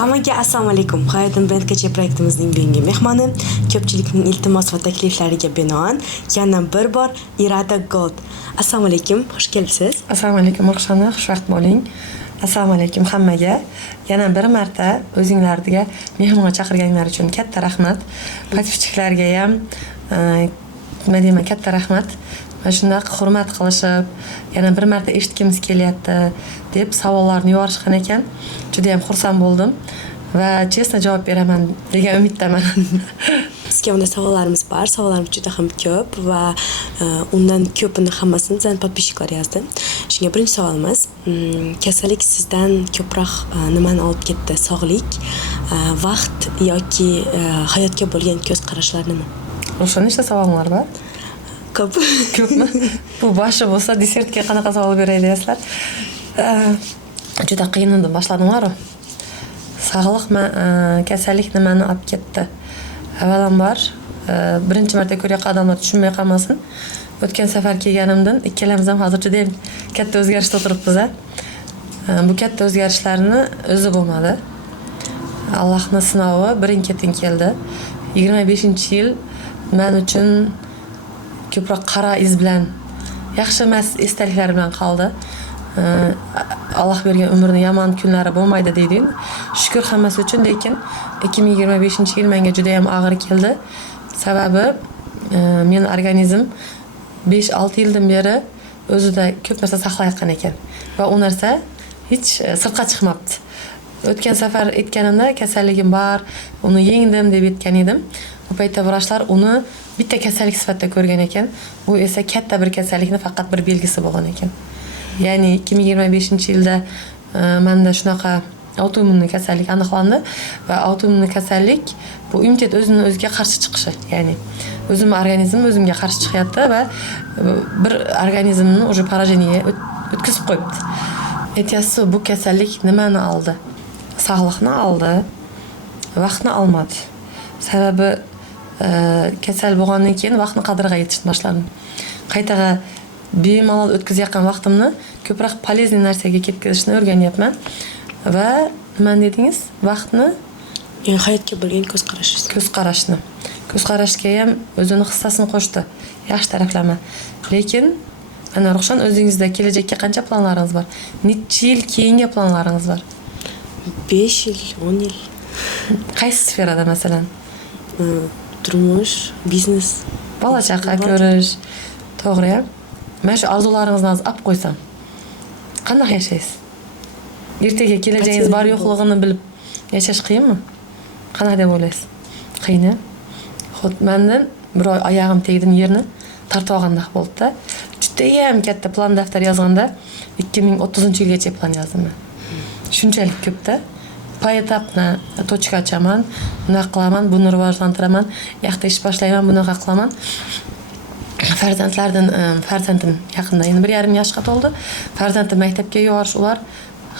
Hammaga assalomu alaykum. Hayotim Brendgacha proyektimizning bugungi mehmoni ko'pchilikning iltimos va takliflariga binoan yana bir bor Irada Gold. Assalomu alaykum, xush kelibsiz. Assalomu alaykum Ruxshona, xushvaqt bo'ling. Assalomu alaykum hammaga. Yana bir marta o'zinglarga mehmonga chaqirganlar uchun katta rahmat. Podpisчикларga ham nima deyman, katta rahmat. Mana shunday hurmat qilishib, yana bir marta eshitgimiz kelyapti deb savollarni yuborishgan ekan. Juda ham xursand bo'ldim va chestno javob beraman degan umiddaman. Sizga unda savollarimiz bor. Savollarimiz juda ham ko'p va undan ko'pini hammasini bizning podpisчиклар yozdi. Shunga birinchi savolimiz, kasallik sizdan ko'proq nimani olib ketdi? Sog'lik, vaqt yoki hayotga bo'lgan ko'z qarashlar nima? O'sha nechta savollar bor? Ko'p. Ko'pmi? Bu boshi bo'lsa, desertga qanaqa savol beray deyasizlar. Juda qiynaldim, boshladinglar. Sog'liq, kasallik nimani olib ketdi? Avvalambor, birinchi marta ko'rayotgan odamlar tushunmay qolmasin. O'tgan safar kelganimdan ikkalamiz ham hozir juda ham katta o'zgarishda o'tiribmiz. Bu katta o'zgarishlarni o'zi bo'lmadi. Allohning sinovi birin-ketin keldi. 25-yil men uchun ko'proq qara iz bilan, yaxshi emas esdaliklar bilan qoldi. Alloh bergan umrni yomon kunlari bo'lmaydi deydi. Shukr hammasi uchun, lekin 2025-yil menga juda ham og'ir keldi. Sababi men organizm 5-6 yildan beri o'zida ko'p narsa saqlayotgan ekan va u narsa hech sirtqa chiqmabdi. O'tgan safar aytganimda kasalligim bor, uni yengdim deb aytgan edim. Bu paytda vrachlar uni bitta kasallik sifatida ko'rgan ekan. Bu esa katta bir kasallikni faqat bir belgisi bo'lgan ekan. Ya'ni 2025-yilda menda shunaqa autoimmun kasallik aniqlandi va autoimmun kasallik bu immunitet o'zini o'ziga qarshi chiqishi, ya'ni o'zimning organizmim o'zimga qarshi chiqyapti va bir organizmni уже поражение o'tkazib qo'yibdi. Aytyapsiz, bu kasallik nimani oldi? Sog'liqni oldi, vaqtni olmadi. Sababi kasal bo'lgandan keyin vaqtni qadriga yetishni boshladim. Qaytaga bemalol o'tkazayotgan vaqtimni ko'proq полезный narsaga ketkazishni o'rganyapman va nima dedingiz? Vaqtni, ya'ni hayotga bo'lgan ko'z qarashingiz. Ko'z qarashga ham o'zini hissasini qo'shdi. Yaxshi taraflama. Lekin ana Ruxshon, o'zingizda kelajakka qancha planlaringiz bor? Necha yil keyingi planlaringiz bor? 5 yil, 10 yil. Qaysi sferada masalan? Turmush, biznes, bola chaqa ko'rish. To'g'ri. Men shu orzularingizni hozir olib qo'ysam, qanday yashaysiz? Ertaga kelajagingiz bor yo'qligini bilib yashash qiyinmi? Qanday deb o'ylaysiz? Qiyin. Xuddi mendan bir oy oyog'im tegdim yerni tortib olgandek bo'ldi-da. Juda ham katta plan daftar yozganda 2030-yilgacha plan yozdim men. Shunchalik ko'p-da. Poetapni tochka ochaman, bunaqa qilaman, buni rivojlantiraman, yaxta ish boshlayman, bunaqa qilaman. Farzandim yaqinda endi 1,5 yoshga to'ldi. Farzandim maktabga yuborish, ular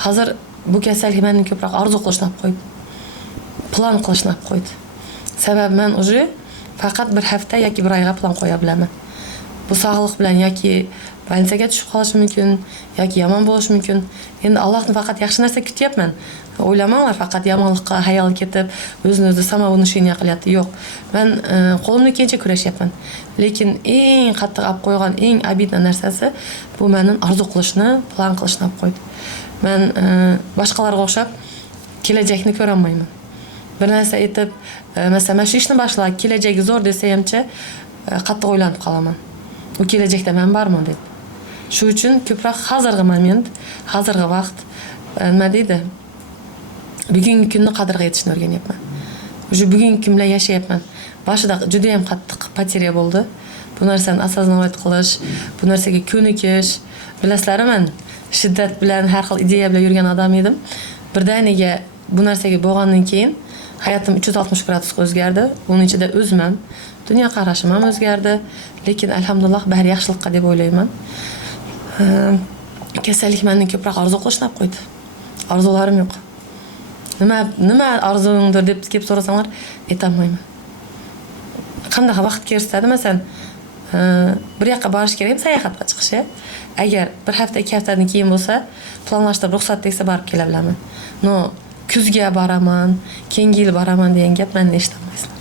hozir bu kasallik meni ko'proq orzu qilishni olib qo'ydi. Plan qilishni olib qo'ydi. Sababi men уже faqat bir hafta yoki bir oyga plan qo'ya bilaman. Bu sog'liq bilan yoki bansaga tushib qolish mumkin, yoki yomon bo'lishi mumkin. Endi Allohni faqat yaxshi narsa kutyapman. O'ylamanglar, faqat yomonlikqa hayol ketib, o'zini-o'zi samounashение qilyapti. Yo'q. Men qo'limdan kelgancha kurashyapman. Lekin eng qattiq olib qo'ygan, eng abidna narsasi bu mening orzu qilishni, plan qilishni olib qo'ydi. Men boshqalarga o'xshab kelajakni ko'ra olmayman. Bir narsa aytib, masalan, shu ishni boshla, kelajagi zo'r desa hamcha qattiq o'ylanib qolaman. Bu kelajakda men borman deb. Shu uchun ko'proq hozirgi moment, hozirgi vaqt, nima deydi? Bugungi kunni qadriga yetishni o'rganyapman. O'sha bugungi kun bilan yashayapman. Boshida juda ham qattiq poteriya bo'ldi. Bu narsani осознавать qilish, bu narsaga ko'nikish. Bilasizlar, men shiddat bilan har xil ideya bilan yurgan odam edim. Birdaniga bu narsaga bo'lgandan keyin hayotim 360 gradusga o'zgardi. Uning ichida o'zim ham, dunyo qarashim ham o'zgardi. Lekin alhamdulillah bari yaxshilikqa deb o'ylayman. Kasallik meni ko'proq orzu qilishni olib qo'ydi. Orzularim yo'q. Nima orzungdir deb kelib so'rasanglar, aytolmayman. Qanday vaqt ko'rsatadi, masalan, bir yoqqa borish kerak, sayohatga chiqish. Agar bir hafta, 2 haftadan keyin bo'lsa, planlashda ruxsat desa borib kela bilaman. No, kuzga boraman, keyingi yil boraman degan gap meni eshitolmaysizlar.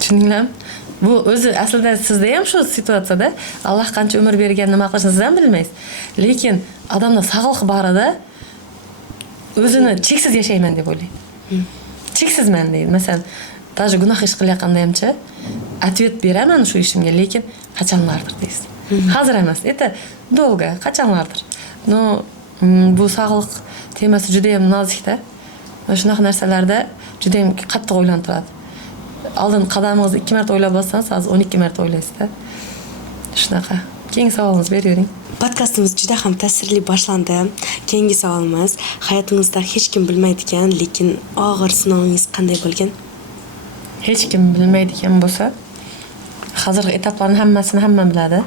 Tushundinglarmi? Bu o'zi aslida sizda ham shu situatsiyada Alloh qancha umr bergan, nima qilishini siz ham bilmaysiz. Lekin odamda sog'liq borida o'zini cheksiz yashayman deb o'ylaydi. Cheksizman deydi. Masalan, даже gunoh ish qilayotgandamcha ответ beraman shu ishimga, lekin qachonlardir deysiz. Hozir emas, это долго, qachonlardir. No, bu sog'liq temasi juda ham nozikda. Shunaqa narsalarda juda ham qattiq o'ylantiradi. Oldin qadamingizni 2 marta o'ylab olsangiz, hozir 12 marta o'ylaysizda. Shunaqa. Keyingi savolingizni beravering. Podkastimiz juda ham ta'sirli boshlandi. Keyingi savolimiz, hayotingizda hech kim bilmaydigan, lekin og'ir sinovingiz qanday bo'lgan? Hech kim bilmaydigan bo'lsa, hozirgi etaplarning hammasini hamma biladi.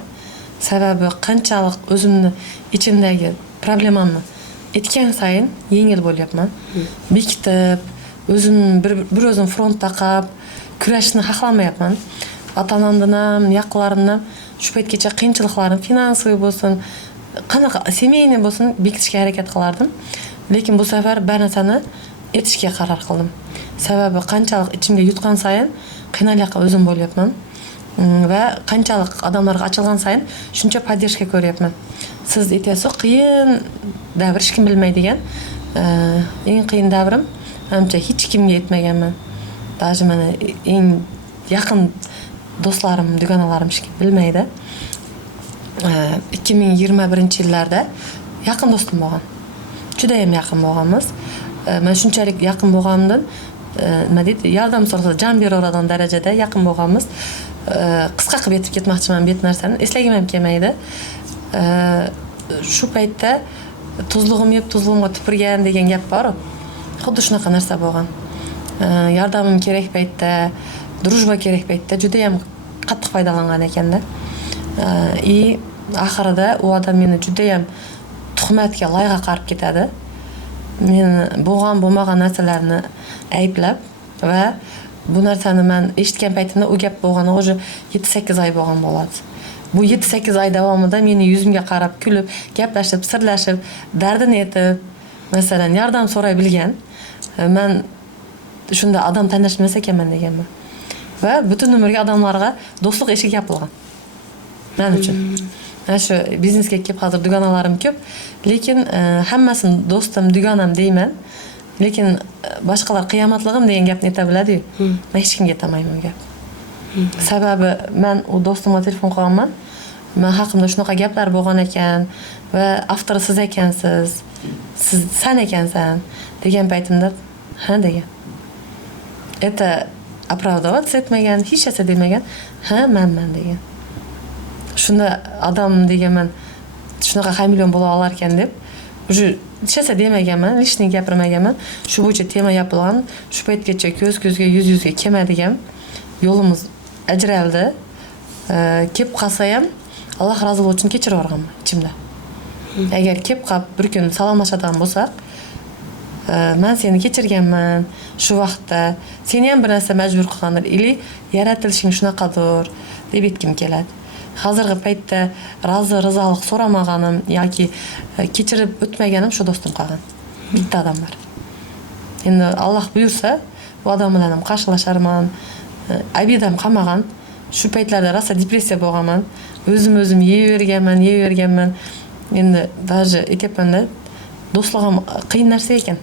Sababi qanchalik o'zimni ichimdagi problemamni etgan sayin yengil bo'lyapman. Bekitib, o'zim bir o'zim frontda qolib, kurashni xohlamayapman. Ota-onamdan ham, yaqinlarimdan shu paytgacha qiyinchiliklarim, finansiy bo'lsin, qanaqa semeyniy bo'lsin, bekitishga harakat qilardim. Lekin bu safar bir narsani etishga qaror qildim. Sababi qanchalik ichimga yutgan sayin qiynalyapman o'zim bo'lyapman. Va qanchalik odamlarga ochilgan sayin shuncha podдержка ko'ryapman. Siz aytasiz, qiyin davr, hech kim bilmaydigan. Eng qiyin davrim menimcha hech kimga yetmaganman. Даже mana eng yaqin do'stlarim, dugonalarim hech kim bilmaydi. 2021-yillarda yaqin do'stim bo'lgan. Juda ham yaqin bo'lganmiz. Men shunchalik yaqin bo'lganimdan nima deydi, yordam so'rasa jon beraveradigan darajada yaqin bo'lganmiz. Qisqa qilib yetib ketmoqchiman bu narsani, eslagim ham kelmaydi. Shu paytda tuzlig'im yeb tuzlig'imga tupurgan degan gap bor. Xuddi shunaqa narsa bo'lgan. Yordamim kerak paytda, дружба kerak paytda juda ham qattiq foydalangan ekanda. Oxirida u odam meni juda ham tuhmatga loyiqa qarib ketadi. Meni bo'lmagan narsalarni ayblab va bu narsani men eshitgan paytimda u gap bo'lgani o'zi 7-8 oy bo'lgan bo'ladi. Bu 7-8 oy davomida meni yuzimga qarab, kulib, gaplashib, sirlashib, dardini aytib, masalan, yordam so'ray bilgan. Men shunda odam tanlashmas ekanman deganman. Va butun umrga odamlarga do'stlik eshigi yopilgan. Men uchun. Mana shu biznesga kelib hozir dugonalarim ko'p, lekin hammasini do'stim, dugonam deyman. Lekin boshqalar qiyomatligim degan gapni ayta biladi-yu. Men hech kimga aytmayman gap. Sababi men u do'stimga telefon qilganman. Men haqimda shunaqa gaplar bo'lgan ekan va avtori siz ekansiz. Sen ekansan degan paytimda ha degan. Это оправдываться etmagan, hech narsa demagan. Ha, menman degan. Shunda odam deganman, shunaqa hamilyon bo'la olar ekan deb, уже hech narsa demaganman, lishni gapirmaganman. Shu bo'yicha tema yopilgan, shu paytgacha ko'z-ko'zga, yuz-yuzga kelmadigan yo'limiz ajraldi. Kelib qolsa ham Alloh rozi bo'lishi uchun kechirib yuborganman ichimda. Agar kelib qolib bir kun salomlashadigan bo'lsak, men seni kechirganman, shu vaqtda seni ham bir narsa majbur qilgandir, ili yaratilishing shunaqadir deb aytkim keladi. Hozirgi paytda rizolik so'ramaganim yoki kechirib o'tmaganim shu do'stim qolgan. Bitta odam bor. Endi Alloh buyursa, bu odam bilan ham qarshilasharman. Abidam qolmagan. Shu paytlarda rosa depressiya bo'lganman. O'zim yeyaverganman. Endi даже aytayapman-da, do'stligim qiyin narsa ekan.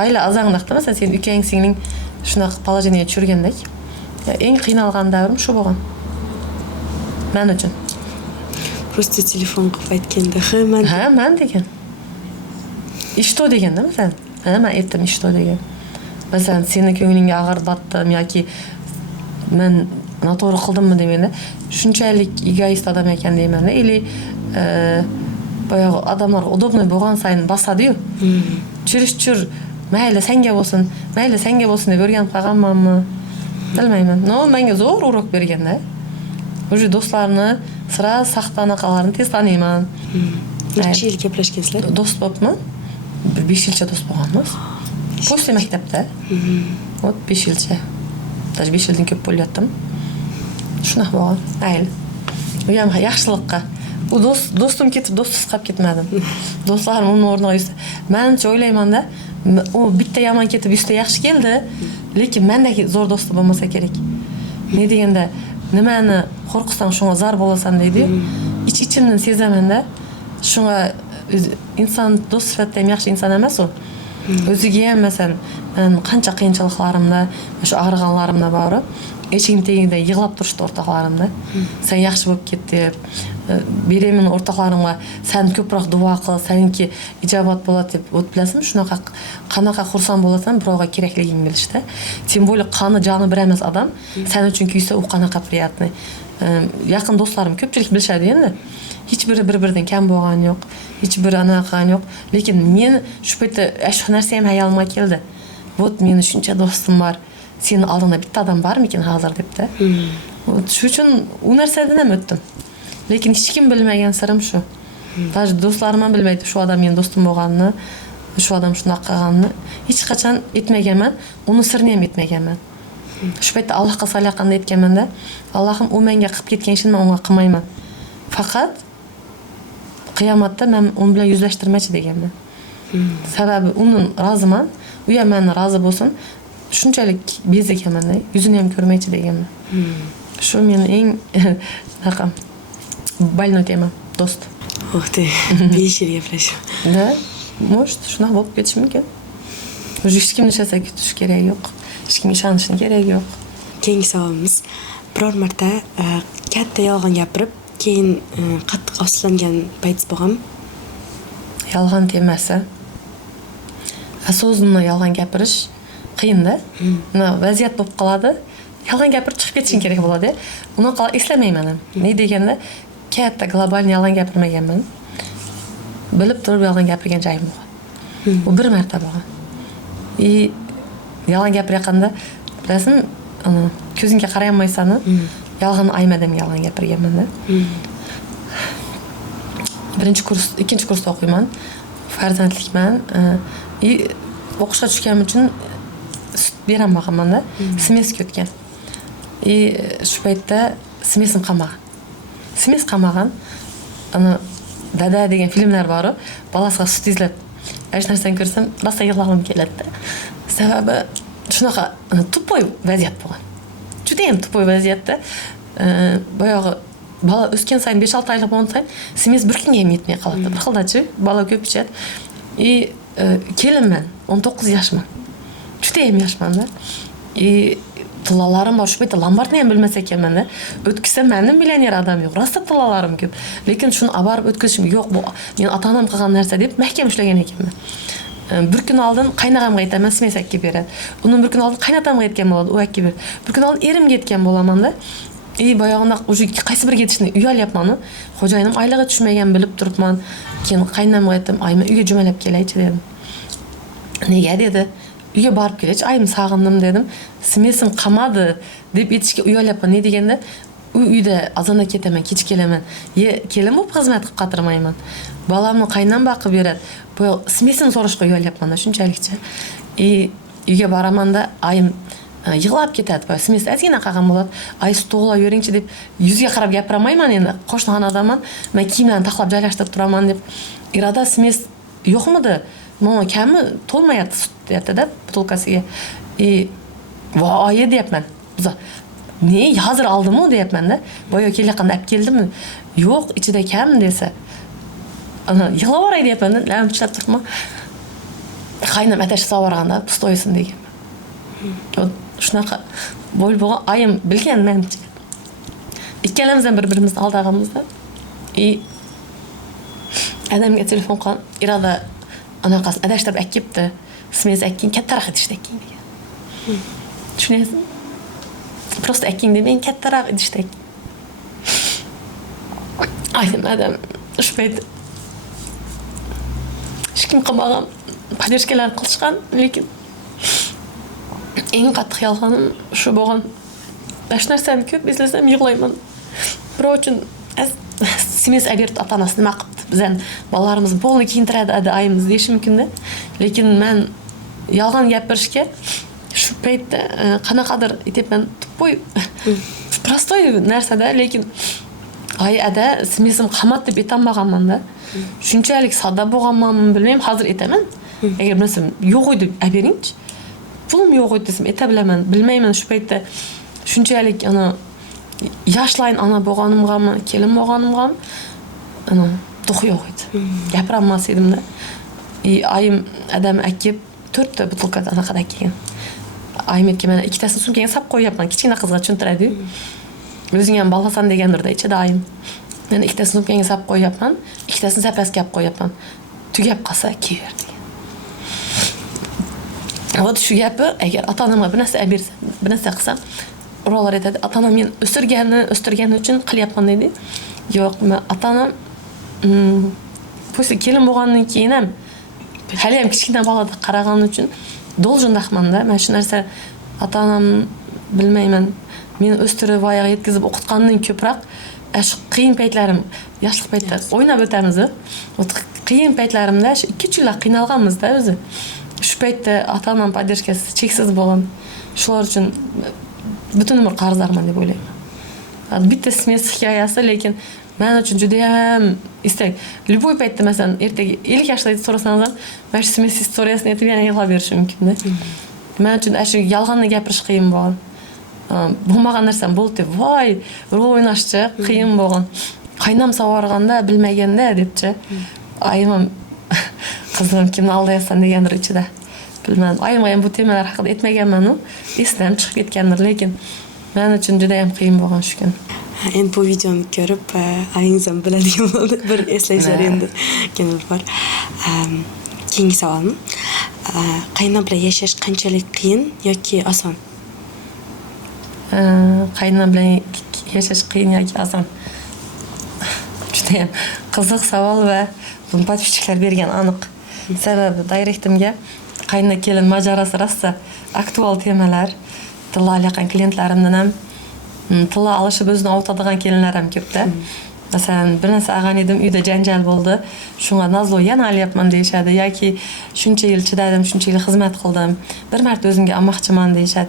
Oila azangdaqda, masalan, sen ukang singling shunaqa положениеga tushirgandek, eng qiynalgan davrim shu bo'lgan. Men uchun. Просто telefon qilib aytganda, ha, men degan. Ishto deganda, masalan. Ha, men aytdim ishto degan. Masalan, seni ko'nglingga og'ir botdim yoki men noto'g'ri qildimmi demangda, shunchalik egoist odam ekan deyman-da, ili boyagi odamlar udobnoy bo'lgan sayin bosadi-yu. Chirish-chir mayli senga bo'lsin deb o'rganib qolganmanmi? Bilmayman. No, menga zo'r urok berganda. Уже do'stlarni, sira saxta anaqalarini tez taniyman. Necha yil gaplashgansizlar? Do'st bo'libman. 5 yilcha do'st bo'lganmiz. После maktabda. Вот 5 yilcha. Даже 5 yildan ko'p bo'lyaptim. Shunaqa bo'lgan. Ayl. U ham yaxshilikqa. U do'stim ketib, do'stsiz qolib ketmadim. Do'stlarim uning o'rniga yursa, menimcha o'ylayman-da, O bitta yomon ketib, 100 ta yaxshi keldi, lekin mendagi zo'r do'sti bo'lmasa kerak. Ne deganda, nimani qo'rqsang shunga zar bo'lasan deydi. Ich-ichimdan sezaman-da. Shunga inson do'st sifatida ham yaxshi inson emas u. O'ziga ham masalan, qancha qiyinchiliklarimda, shu og'riganlarimda bor. Eshigim tegida yig'lab turishdi o'rtoqlarimda. Sen yaxshi bo'lib ketdi. Beremin o'rtoqlarimga sen ko'proq duo qil, seniki ijobat bo'ladi deb o't bilasizmi? Shunaqa qanaqa xursand bo'lasan, birovga kerakligingni bilishdi. Тем более qoni joni bir emas odam, sen uchun kuysa u qanaqa приятный. Yaqin do'stlarim ko'pchilik bilishadi endi. Hech biri bir-biridan kam bo'lgani yo'q, hech biri anaqa qilgani yo'q. Lekin men shu paytda shu narsa ham hayolimga keldi. Вот meni shuncha do'stim bor. Seni oldingda bitta odam bormikin hozir debdi. Shu uchun u narsadan ham o'tdim. Lekin hech kim bilmagan sirim shu. Даже do'stlarim ham bilmaydi shu odam mening do'stim bo'lganini, shu odam shunaqa qilganini hech qachon aytmaganman, uni sirini ham aytmaganman. Shu paytda Allohga salaqanda aytganman-da, Allohim u menga qilib ketgan ishni men unga qilmayman. Faqat qiyomatda men uni bilan yuzlashtirmoqchi deganman. Sababi uni roziman, u ham mendan rozi bo'lsin. Shunchalik bezagaman-da, yuzini ham ko'rmaychi deganman. Shu meni eng raqam больной tema, do'st. Ух ты, beshir gaplashib. Da, может, shunaqa bo'lib ketishi mumkin. O'zi hech kimni shasa kutish kerak yo'q. Hech kimga ishonishni kerak yo'q. Keyingi savolimiz, biror marta katta yolg'on gapirib, keyin qattiq afsuslangan paytingiz bo'lganmi? Yolg'on temasi. Осознанно yolg'on gapirish qiyin-da. Vaziyat bo'lib qoladi. Yolg'on gapirib chiqib ketishing kerak bo'ladi. Unaqa eslamayman ham. Ne deganda, katta global yolg'on gapirmaganman. Bilib turib yolg'on gapirgan joyim bo'lgan. U bir marta bo'lgan. Yolg'on gapirayotganda, bilasizmi, ko'zingga qarayolmaysani, yolg'on aymadim yolg'on gapirganman-da. Birinchi kurs, ikkinchi kursda o'qiyman. Farzandlikman. O'qishga tushganim uchun sut berolmaganman-da. Smeska o'tgan. Shu paytda smesim qolmagan. Smes qolmagan. Dada degan filmlar bor, bolasiga sut izlab. Shu narsani ko'rsam, rosa yig'lagim keladi. Sababi shunaqa tupoy vaziyat bo'lgan. Juda ham tupoy vaziyatda. Boyog'i bola o'sgan sayin 5-6 oylik bo'lgan sayin smes bir kunga ham yetmay qoladi. Bir xildachi, bola ko'p ichadi. Kelinman, 19 yoshman. Juda ham yoshman-da. Tillalarim bor, shu paytda Lombardni ham bilmas ekanman-da. O'tkizsam mendan millioner odam yo'q. Rosta tillalarim ko'p. Lekin shuni olib o'tkazishim yo'q, bu men ota-onam qilgan narsa deb mahkam ushlagan ekanman. Bir kun oldin qaynog'amga aytaman, smes akib beradi. Undan bir kun oldin qaynotamga aytgan bo'ladi, u akib beradi. Bir kun oldin erimga aytgan bo'laman-da. Boyog'ida o'sha qaysi bir ketishni uyalyapman. Xo'jayinim oylig'i tushmagan bilib turibman. Keyin qaynamga aytdim, "Ayma uyga jumalab kelaychi" dedim. Nega dedi? Uyga borib kelach, ayim sog'indim dedim. Smesim qamadi deb aytishga uyalyapman. Ne deganda, u uyda azonda ketaman, kech kelaman. Kelin bo'lib xizmat qilib qatirmayman. Bolamni qaynam boqib beradi. Bu smesim so'rashga uyalyapman-da shunchalikcha. Uyga boraman-da, ayim yig'lab ketadi. Smes ozgina qolgan bo'ladi. Ay to'g'lab yuringchi deb yuzga qarab gapiramayman endi. Qo'shnixonaman, men kiyimlarni taxlab joylashtirib turaman deb. Iroda smes yo'qmidi? Mana kami to'lmayapti sut deyapti-da butulkasiga. Voy deyapman. Ne, hozir oldim-ku deyapman-da. Boya kelayotganda olib keldimmi? Yo'q, ichida kam desa. Yig'lab oray deyapman-da, lam tishlab turibman. Qaynam atash so'raganda stoysin degan. Shunaqa bo'lgan ayim bilgan menimcha. Ikkalamizdan bir-birimizni aldag'imizda. Adamga telefon qilib, iroda anaqasi adashtirib akibdi. Smes akking kattaroq idishda akking degan. Tushunyapsizmi? Просто akking demang, kattaroq idishda. Aytim adam shu payt hech kim qilmagan podержкалар qilishgan, lekin eng qattiq yolg'onim shu bo'lgan. Shu narsani ko'p eslasam yig'layman. Birov uchun smes aberdi ota-onasi nima qilibdi? Bizdan bolalarimiz bo'lni kiyintiradi ayimiz deyish mumkin-da. Lekin men yolg'on gapirishga shu paytda qanaqadir aytayman, tupoy prostoy narsada, lekin ada smesim qamat deb aytolmaganman-da. Shunchalik sodda bo'lganmanmi bilmayman, hozir aytaman. Эгер нерсе жок ой деп бериңчи. Пулум жок ой десем, эте билемин, билмеймин ушу пейтте шунчалык аны яшлайын ана болганымгамы, келин болганымгамы, аны туху жок эди. Гапыра алмас эдим да. И айым адам әкеп 4 бутылка анакада әкелген. Айым этке мен 2 тасын сумкага сап коюпман, кичине кызга түшүндүрөдү. Өзүң ham баласаң дегендир да ичи да айым. Мен 2 тасын сумкага сап коюпман, 2 тасын запаска алып коюпман. Түгеп калса кие бер деген. Вот шу гапы, эгер ата-анамга бир нерсе берсем, бир нерсе кылсам, уралар айтады, ата-анам мен өстүргөн үчүн кылыпман дейди. Жок, мен ата-анам после келин болгондон кийин хали ham кичкене балада караган үчүн должен дахман да. Мен шу нерсе ата-анам билмеймин, мени өстүрүп аяга жеткизип окуткандан көбүрөөк ашу кыйын пейтлерим, яшлык пейттер ойнап өтөбүз да. Вот кыйын пейтлеримде ашу 2 жыл кыйналганбыз да өзү. Шу пейтте ата-анам поддержкасы чексиз болгон. Шулар үчүн бүтүн өмүр карыздармын деп ойлойм. Битте смес хикаясы, лекин мен үчүн жудайам истек. Любой пейтте mesela эртеги 50 жаштагы сурасаңыз, мен смес историясын айтып яна ялга беришим мүмкүн да. Мен үчүн ашу ялганды гапырыш кыйын болгон. Болмаган нерсем болду деп, вай, рол ойнашчы, кыйын болгон. Кайнам сабарганда билмегенде депчи. Айымым кызым кимди алдайсың дегендир ичиде. Билмем, айым бул темалар хакында этмегенмин, эстен чыгып кеткендир, лекин мен үчүн жудайам кыйын болгон шүкен. Endi bu videoni ko'rib, ayingizam biladigan bo'ldi. Bir eslaysizlar endi keyin bor. Keyingi savolim. Qaynona bilan yashash qanchalik qiyin yoki oson? Qaynona bilan yashash qiyin yoki oson? Judayam qiziq savol va buni подписчиклар bergan aniq. Sababi direktimga qaynona kelin mojarosi rosa aktual temalar. Tilla aloqan klientlarimdan ham tilla alışıp özünü avutadigan kelinler ham köp da. Masalan, bir narsa algan edim, uyda janjal bo'ldi. Shunga nazlo yana olyapman deyishadi yoki shuncha yil chidadim, shuncha yil xizmat qildim. Bir marta o'zimga olmoqchiman deyishadi.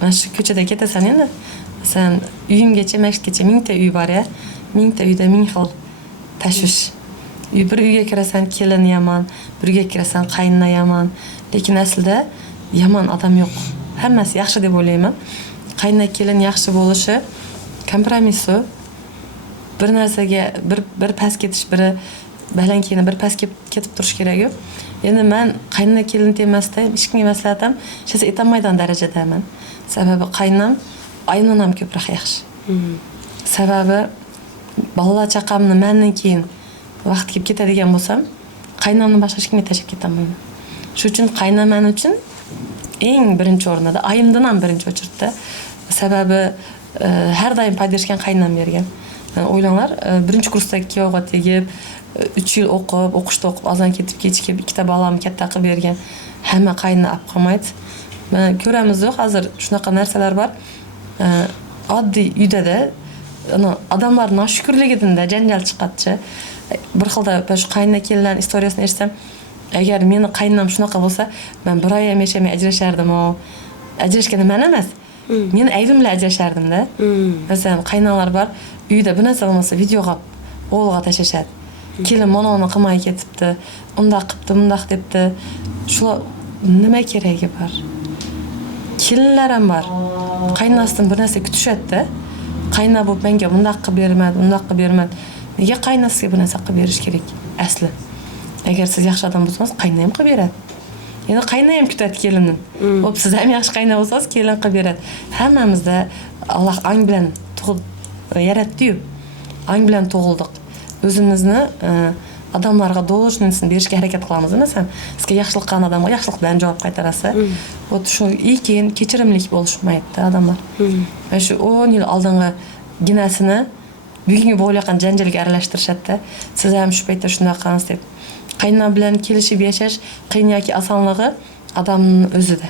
Mana shu ko'chada ketasan endi. Masalan, uyimgacha, masjidgacha 1000 ta uy bor ya. 1000 ta uyda 1000 xil tashvish. Bir uyga kirasan kelin yomon, bir uyga kirasan qaynona yomon. Lekin aslida yomon odam yo'q. Hammasi yaxshi deb o'ylayman. Qaynona kelin yaxshi bo'lishi kompromissi. Bir narsaga bir pas ketish, biri balankini bir pas ketib turish kerak yo'q. Endi men qaynona kelin temasida hech kimga maslahatim shuncha aytolmaydigan darajadaman. Sababi qaynonam aynonam ko'proq yaxshi. Sababi bolalar chaqamni mendan keyin vaqt kelib ketadigan bo'lsam, qaynonamni boshqa hech kimga tashlab ketolmayman. Shuning uchun qaynonam men uchun eng birinchi o'rinda, ayimdan ham birinchi o'chirtda. Sababi har doim podдержканы qaynonam bergan. O'ylanglar, birinchi kursda kuyovga tegib, 3 yil o'qishda o'qib, azon ketib kechikib, 2 ta balamni katta qilib bergan. Hamma qaynona olib qolmaydi. Men ko'ramiz-ku, hozir shunaqa narsalar bor. Oddiy uyda odamlar noshukrligidan da janjal chiqadi. Bir xilda shu qaynona kelinlar istoriyasini eshitsam, agar meni qaynonam shunaqa bo'lsa, men bir oy ham yashamay ajrashardim. Ajrashganda men emas, men aybim bilan ajrashardim-da. Masalan, qaynonalar bor, uyda bir narsa bo'lmasa videoga o'g'liga tashashadi. Kelin mononi qilmay ketibdi, undaq qilibdi, bundaq debdi. Shular nima keragi bor? Kelinlar ham bor. Qaynonasidan bir narsa kutishadi-da. Qaynona bo'lib menga bundaq qilib bermadi, bundaq qilib bermadi. Nega qaynonasiga bir narsa qilib berish kerak? Asli. Agar siz yaxshi odam bo'lsangiz, qaynona ham qilib beradi. Endi qaynona ham kutadi kelinni. Bo'p, siz ham yaxshi qaynona bo'lsangiz, kelin qilib beradi. Hammamizda Alloh ang bilan yaratdi-yu. Ang bilan tug'ildik. O'zimizni odamlarga должностьni berishga harakat qilamiz. Masalan, sizga yaxshilik qilgan odamga yaxshilik bilan javob qaytarasiz. Bo'p, shu keyin kechirimlik bo'lishmaydi odamlar. Va shu 10 yil oldingi ginasini bugungi bo'layotgan janjalga aralashtirishadi. Siz ham shu paytda shunday qilasiz deb. Qaynona bilan kelishib yashash qiyin yoki osonligi odamning o'zida.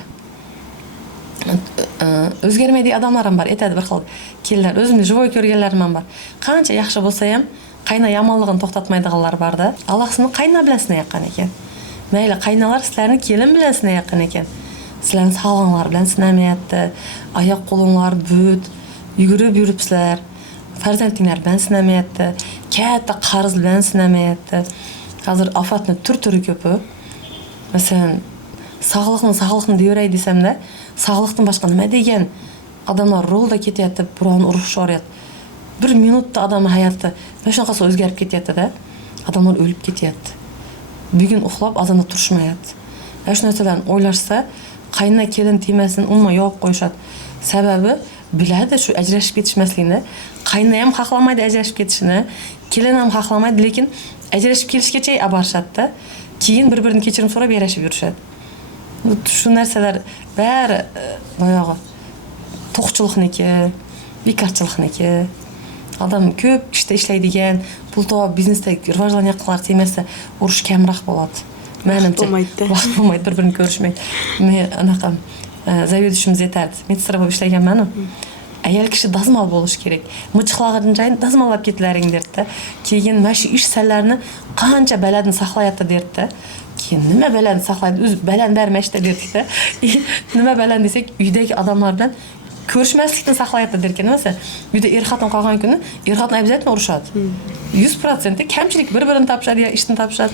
O'zgarmaydigan odamlar ham bor, aytadi bir xil kelinlar, o'zimni живой ko'rganlarim ham bor. Qancha yaxshi bo'lsa ham qaynona yomonligini to'xtatmaydiganlar bor-da. Alloh sizni qaynona bilan sinayotgan ekan. Mayli, qaynonalar sizlarni kelin bilan sinayotgan ekan. Sizlarni sog'lig'inglar bilan sinamayapti. Oyoq qo'linglar but, yugurib yuribsizlar. Farzandinglar bilan sinamayapti. Katta qarz bilan sinamayapti. Hozir ofatni tur-turi ko'p. Мәсәлән, саглыкны деберәй дисәм дә, саглыктан башка нima деген адамлар ролда кетәтеп, буран урыш шарыят. 1 минутта адам hayatı мәшәкасы үзгәреп кетәте дә, адамлар ölüp кетәт. Бүген ухлап, азанда турышмаят. Әш нәрсәләрне ойлашса, кайнына келин тимәсен, умма яуып куйшат. Сәбәбе биләде шу әҗрәшеп кетишмәслегенә, кайнына һәм хакламайды әҗрәшеп кетишне, келин һәм хакламайды, ләкин әҗрәшеп килишкәчә абаршат та, кийин бер-берен кечирим сорап ярашып йөршәт. Шу нәрсәләр бәр баягы токчылыкныкы, бикарчылыкныкы. Адам көп киште эшләй дигән, пул табып бизнеста рivajlaniya кылар тимәсә, урыш кәмрак булат. Мәнемчә, вакыт булмайды, бер-берен күрешмәй. Мен анакам заведующимиз әйтәр, медсестра булып эшләгәнмен. Әйел кеше дазмал булыш керек. Мычклаган җайын дазмаллап кетләрең дәртте. Кийин мәши иш сәлләрне канча бәләдән саклаятты дәртте. Кийин нима бәләдән саклайды? Үз бәлән бәрмәштә дәртте. Нима бәлән дисәк, өйдәге адамлар белән көршмәслектән саклаятты дәркән мәсә. Өйдә ир-хатын калган көне ир-хатын обязательно урышат. 100% кәмчилек бер-берен тапшат, я иштен тапшат.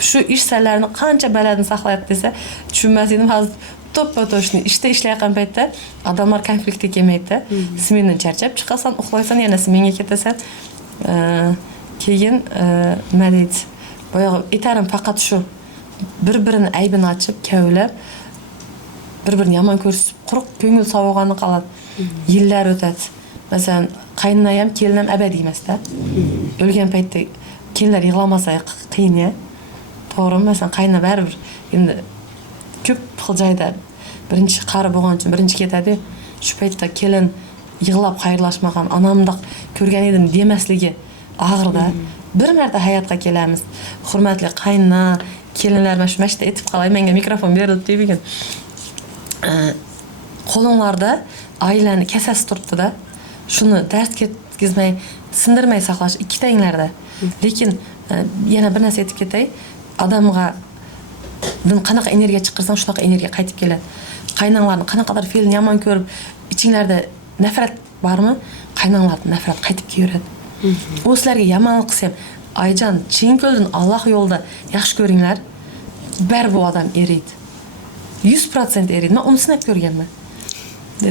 Шу иш сәлләрне канча бәләдән саклаят дисә, төшенмәсем хәзер топ-точно ishda ishlayotgan paytda odamlar konfliktga kelmaydi. Smendan charchab chiqasan, uxlaysan, yana smenga ketasan. Keyin nima deydi? Boyagi aytarim faqat shu bir-birini aybini ochib, kavlab, bir-birini yomon ko'rsatib, quruq ko'ngil sovug'ani qoladi. Yillar o'tadi. Masalan, qaynonam, kelinim abadiy emas-da. O'lgan paytda kelinlar yig'lamasa qiyin ya. To'g'rimi? Masalan, qaynona baribir endi ko'p xil joyda birinchi qari bo'lgan uchun birinchi ketadi. Shu paytda kelin yig'lab xayrlashmagan, anamdaq ko'rgan edim demasligi og'irda. Bir marta hayotga kelamiz. Hurmatli qaynona, kelinlar mana shu mashta aytib qolay, menga mikrofon berildi degan. Qo'linglarda oilani kasasi turibdi-da. Shuni dars ketkizmay, sindirmay saqlash ikkitanglarda. Lekin yana bir narsa aytib ketay, odamga qanaqa energiya chiqarsang, shunaqa energiya qaytib keladi. Qaynonlarni qanaqadir fe'lni yomon ko'rib, ichinglarda nafrat bormi? Qaynonlardan nafrat qaytib kelaveradi. U sizlarga yomonlik qilsam, ayjon, chinko'ldan Alloh yo'lida yaxshi ko'ringlar. Bar bu odam eriydi. 100% eriydi. Men uni sinab ko'rganman.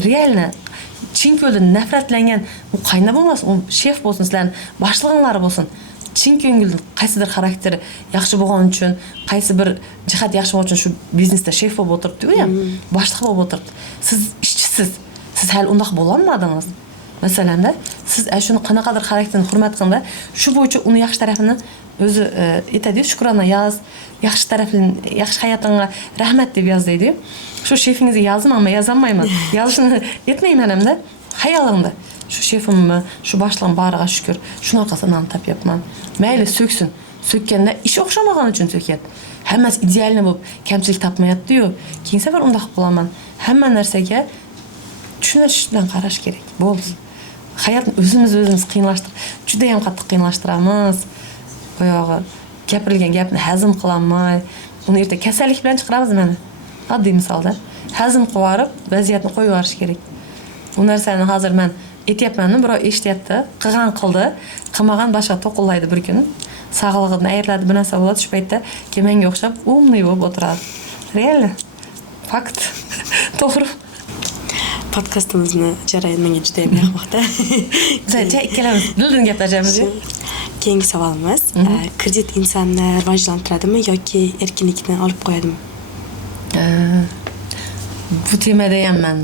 Realni chinko'ldan nafratlangan u qayna bo'lmas, u shef bo'lsin, sizlarning boshlig'inlari bo'lsin. Chin ko'ngildan qaysidir xarakteri yaxshi bo'lgan uchun, qaysi bir jihat yaxshi bo'lgan uchun shu biznesda shef bo'lib o'tiribdi-ku ham, boshliq bo'lib o'tiribdi. Siz ishchisiz. Siz hali undaq bo'la olmadingiz. Masalanda, siz shuni qanaqadir xarakterini hurmat qilinglar, shu bo'yicha uni yaxshi tarafini o'zi aytadi, shukrona yoz, yaxshi tarafini, yaxshi hayotingga rahmat deb yoz deydi. Shu shefingizga yozmayman, yozolmayman. Yozishni aytmayman hamda, xayolingda. Shu shefimmi, shu boshlig'im bariga shukr, shuni orqasidan topyapman. Mayli so'ksin. So'kkanda ish o'xshamagan uchun so'kyapti. Hammasi idealni bo'lib, kamchilik topmayapti-yu. Keyin safar undaq bo'laman. Hamma narsaga tushunish bilan qarash kerak. Bo'ldi. Hayotni o'zimiz qiynalashtir. Juda ham qattiq qiynalashtiramiz. Boyog'i gapirilgan gapni hazm qilolmay, uni erta kasallik bilan chiqaramiz mana. Oddiy misolda, hazm qilib, vaziyatni qo'yib yuborish kerak. Bu narsani hozir men aytyapman, birov eshityapti, qilgan qildi, qilmagan boshqa to'qillaydi bir kun. Sog'lig'idan ayriladi, bir narsa bo'ladi, shu paytda menga o'xshab umniy bo'lib o'tiradi. Real. Fakt. To'g'ri. Podkastimizni jarayoni menga juda ham yoqmoqda. Zaten ikkalamiz dildan gaplashamiz. Keyingi savolimiz, kredit insonni rivojlantiradimi yoki erkinlikni olib qo'yadimi? Bu temada ham men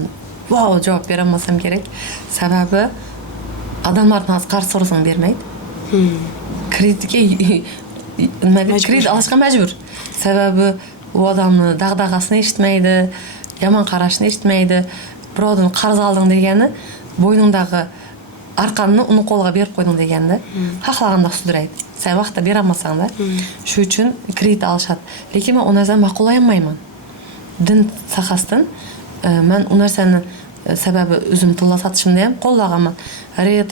javob bera olmasam kerak. Sababi odamlardan qarz so'rasang bermaydi. Kreditga kredit olishga majbur. Sababi u odamni dag'dag'asini eshitmaydi, yomon qarashini eshitmaydi. Birovdan qarz olding degani bo'yningdagi arqonni uni qo'lga berib qo'yding deganda, xohlaganda sudraydi. Sen vaqtda bera olmasang-da, shu uchun kredit olishadi. Lekin men u narsani ma'qullay olmayman. Din sohasidan men u narsani sababi o'zim tilla sotishimda ham qo'llaganman.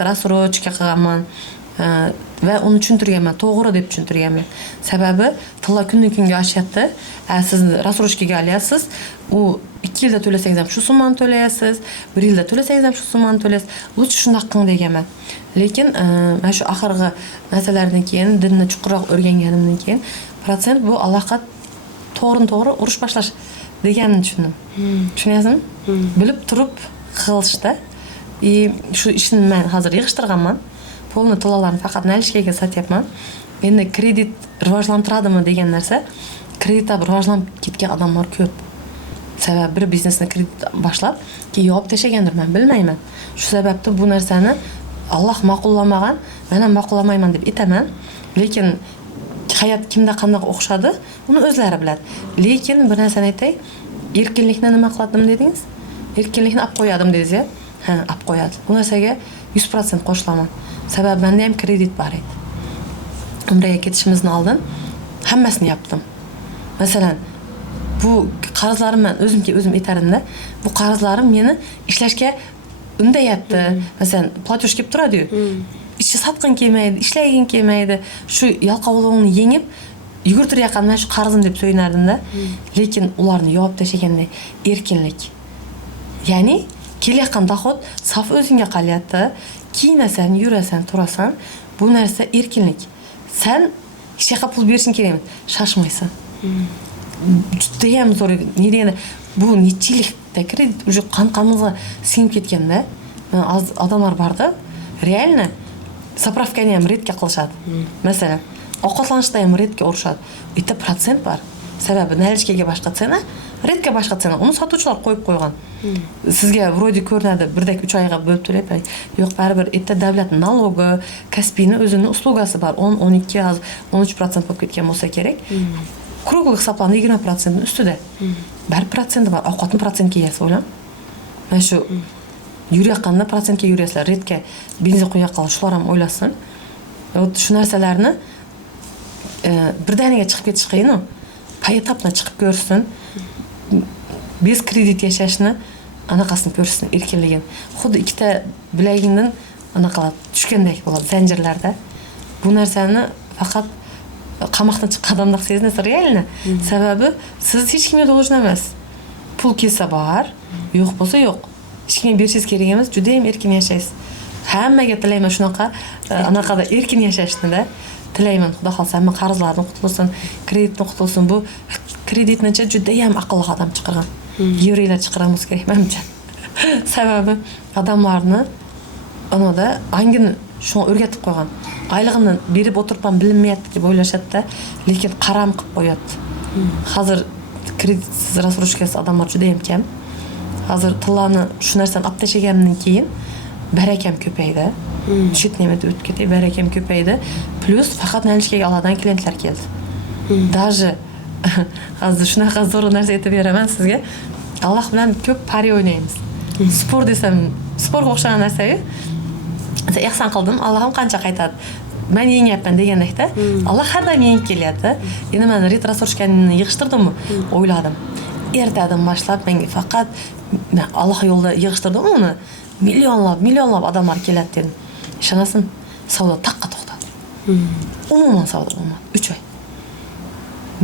Rassrochka qilganman va uni tushuntirganman, to'g'ri deb tushuntirganman. Sababi tilla kundan kunga oshyapti. Siz rassrochkaga olyapsiz, u 2 yilda to'lasangiz ham shu summani to'laysiz, 1 yilda to'lasangiz ham shu summani to'laysiz. Lutf shunday qiling deganman. Lekin mana shu oxirgi narsalardan keyin dinni chuqurroq o'rganganimdan keyin protsent bu aloqa to'g'ri urush boshlash deganini tushundim. Tushunyapsizmi? Bilib turib qilishda. Shu ishni men hozir yig'ishtirganman. Pulni to'lovlarni faqat nalishkaga sotyapman. Endi kredit rivojlantiradimi degan narsa, kreditda rivojlanib ketgan odamlar ko'p. Sababi bir biznesni kredit boshlab, keyin yopib tashlagandir, men bilmayman. Shu sababda bu narsani Alloh ma'qullamagan, men ham ma'qullamayman deb aytaman. Lekin hayot kimda qanday o'xshadi, uni o'zlari biladi. Lekin bir narsani aytay, erkinlikni nima qiladim dedingiz? Erkinlikni olib qo'yadim dedingiz-ya? Ha, olib qo'yadi. Bu narsaga 100% qo'shilaman. Sababi menda ham kredit bor edi. Umraga ketishimizdan oldin hammasini yaptım. Masalan, bu qarzlarim men o'zim aytarimda, bu qarzlarim meni ishlashga undayapti. Masalan, platyoj kelib turadi-yu. Ishga sotqin kelmaydi, ishlaging kelmaydi. Shu yalqovligimni yengib yugurtirayotgan men shu qarzim deb so'ynardim-da. Lekin ularni yopib tashlaganda erkinlik. Ya'ni kelayotgan dohod saf o'zingga qolyapti. Kiyinasan, yurasan, turasan, bu narsa erkinlik. Sen hech yoqqa pul berishing kerak emas, shoshmaysan. Juda ham zo'r. Ne deganda bu nechilikda kredit уже qon-qonimizga singib ketganda, odamlar borda, реально zapravkani ham redga qilishadi. Masalan, ovqatlanishda ham redga urishadi. Bitta protsent bor. Sababi nalishkaga boshqa tsena, redga boshqa tsena. Uni sotuvchilar qo'yib qo'ygan. Sizga вроде ko'rinadi, birdek 3 oyga bo'lib to'laydi. Yo'q, baribir bitta davlat налоги, Kaspiyni o'zining uslugasi bor. 10, 12, 13% bo'lib ketgan bo'lsa kerak. Круглый hisoblanadi 20% ustida. 1% bor. Ovqatni prosentga yeyasiz, o'ylang. Mana shu yurayotganda prosentga yurasizlar, redga benzin qo'ya qolish, shular ham o'ylasin. Shu narsalarni birdaniga chiqib ketish qiyin-ku. Poetapdan chiqib ko'rsin. Bez kredit yashashni anaqasini ko'rsin, erkinligini. Xuddi ikkita bilagingdan anaqalar tushgandek bo'ladi zanjirlarda. Bu narsani faqat qamoqdan chiqqan odamlar sezadi, реально. Sababi siz hech kimga должен emas. Pul kelsa bor, yo'q bo'lsa yo'q. Hech kimga berishingiz kerak emas, juda ham erkin yashaysiz. Hammaga tilayman shunaqa anaqada erkin yashashni-da. Tilayman, xudo xolsa hamma qarzlardan qutulsin, kreditdan qutulsin. Bu kreditnicha juda ham aqlli odam chiqargan. Yevrolar chiqaramiz kerak menimcha. Sababi odamlarni anoda angini shuni o'rgatib qo'ygan. Oylig'ini berib o'tiribman bilinmayapti deb o'ylashadi-da, lekin qaram qilib qo'yadi. Hozir kreditsiz rasurishkasi odamlar juda ham kam. Hozir tillarni shu narsani olib tashlagandan keyin barakam ko'paydi. Chet nimada o'tib ketdi, barakam ko'paydi. Plus faqat nalishkaga oladigan klientlar keldi. Даже hozir shunaqa zo'r narsa aytib beraman sizga. Alloh bilan ko'p pari o'ynaymiz. Sport desam, sportga o'xshagan narsa-yu. Ehson qildim, Allohim qancha qaytadi. Men yengyapman degandekda, Alloh har doim yengib kelyapti. Endi men retrosurishganini yig'ishtirdimmi? O'yladim. Ertadan boshlab menga faqat Alloh yo'lida yig'ishtirdim uni. Millionlab odamlar keladi dedim. Ishonasizmi? Savdo taqqa to'xtadi. Umuman savdo bo'lmadi. 3 oy.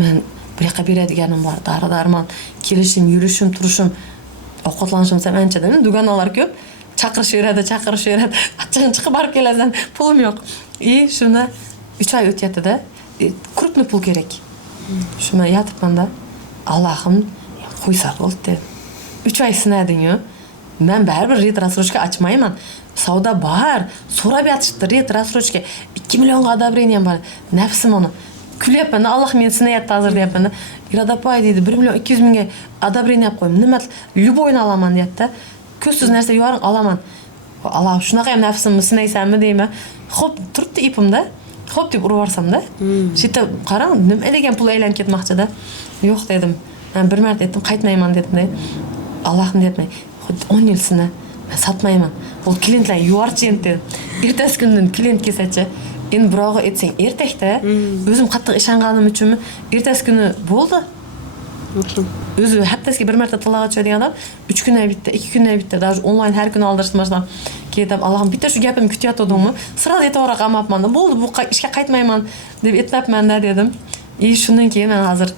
Men bir yoqqa beradiganim bor, dori-darmon, kelishim, yurishim, turishim, ovqatlanishim ham anchadan dugonalar ko'p. Chaqirishveradi. Achchig'im chiqib borib kelasan, pulim yo'q. Shuni 3 oy o'tyapti-da, krupniy pul kerak. Shuni yotibman-da, Allohim qo'ysa bo'ldi dedim. 3 oy sinading-ku. Men baribir retrosurishka ochmayman. Savdo bor, so'rab yotishdi retrosurishka 2 millionga odobreniya bor. Nafsim uni kulyapman, Alloh meni sinayapti hozir deyapman. Irodapay deydi, 1 million 200 mingga odobreniya qo'yim. Nima, любойni olaman deyapti. Ko'zsiz narsa yo'q olaman. Alloh, shunaqa ham nafsimni sinaysanmi deyman. Xo'p, turibdi ipimda. Xo'p deb urib yuborsam-da. Shita qarang, nima degan pul aylanib ketmoqchi-da. Yo'q dedim. Men bir marta aytdim, qaytmayman dedim-da. Allohim deyapman. 10 yil sina. Men sotmayman. Bu klientlar yuvarchi endi. Ertasi kundan klient kelsa-chi, endi birovga aytsang ertakda o'zim qattiq ishonganim uchunmi, ertasi kuni bo'ldi. O'zi haftasiga bir marta tilga tushadigan odam 3 kundan bitta, 2 kundan bitta, даже onlayn har kuni oldirishmasdan ketib, Allohim bitta shu gapimni kutyotdimmi? Sirali e'tibor qilmabman. Bo'ldi, bu ishga qaytmayman deb aytmabman-da dedim. Shundan keyin men hozir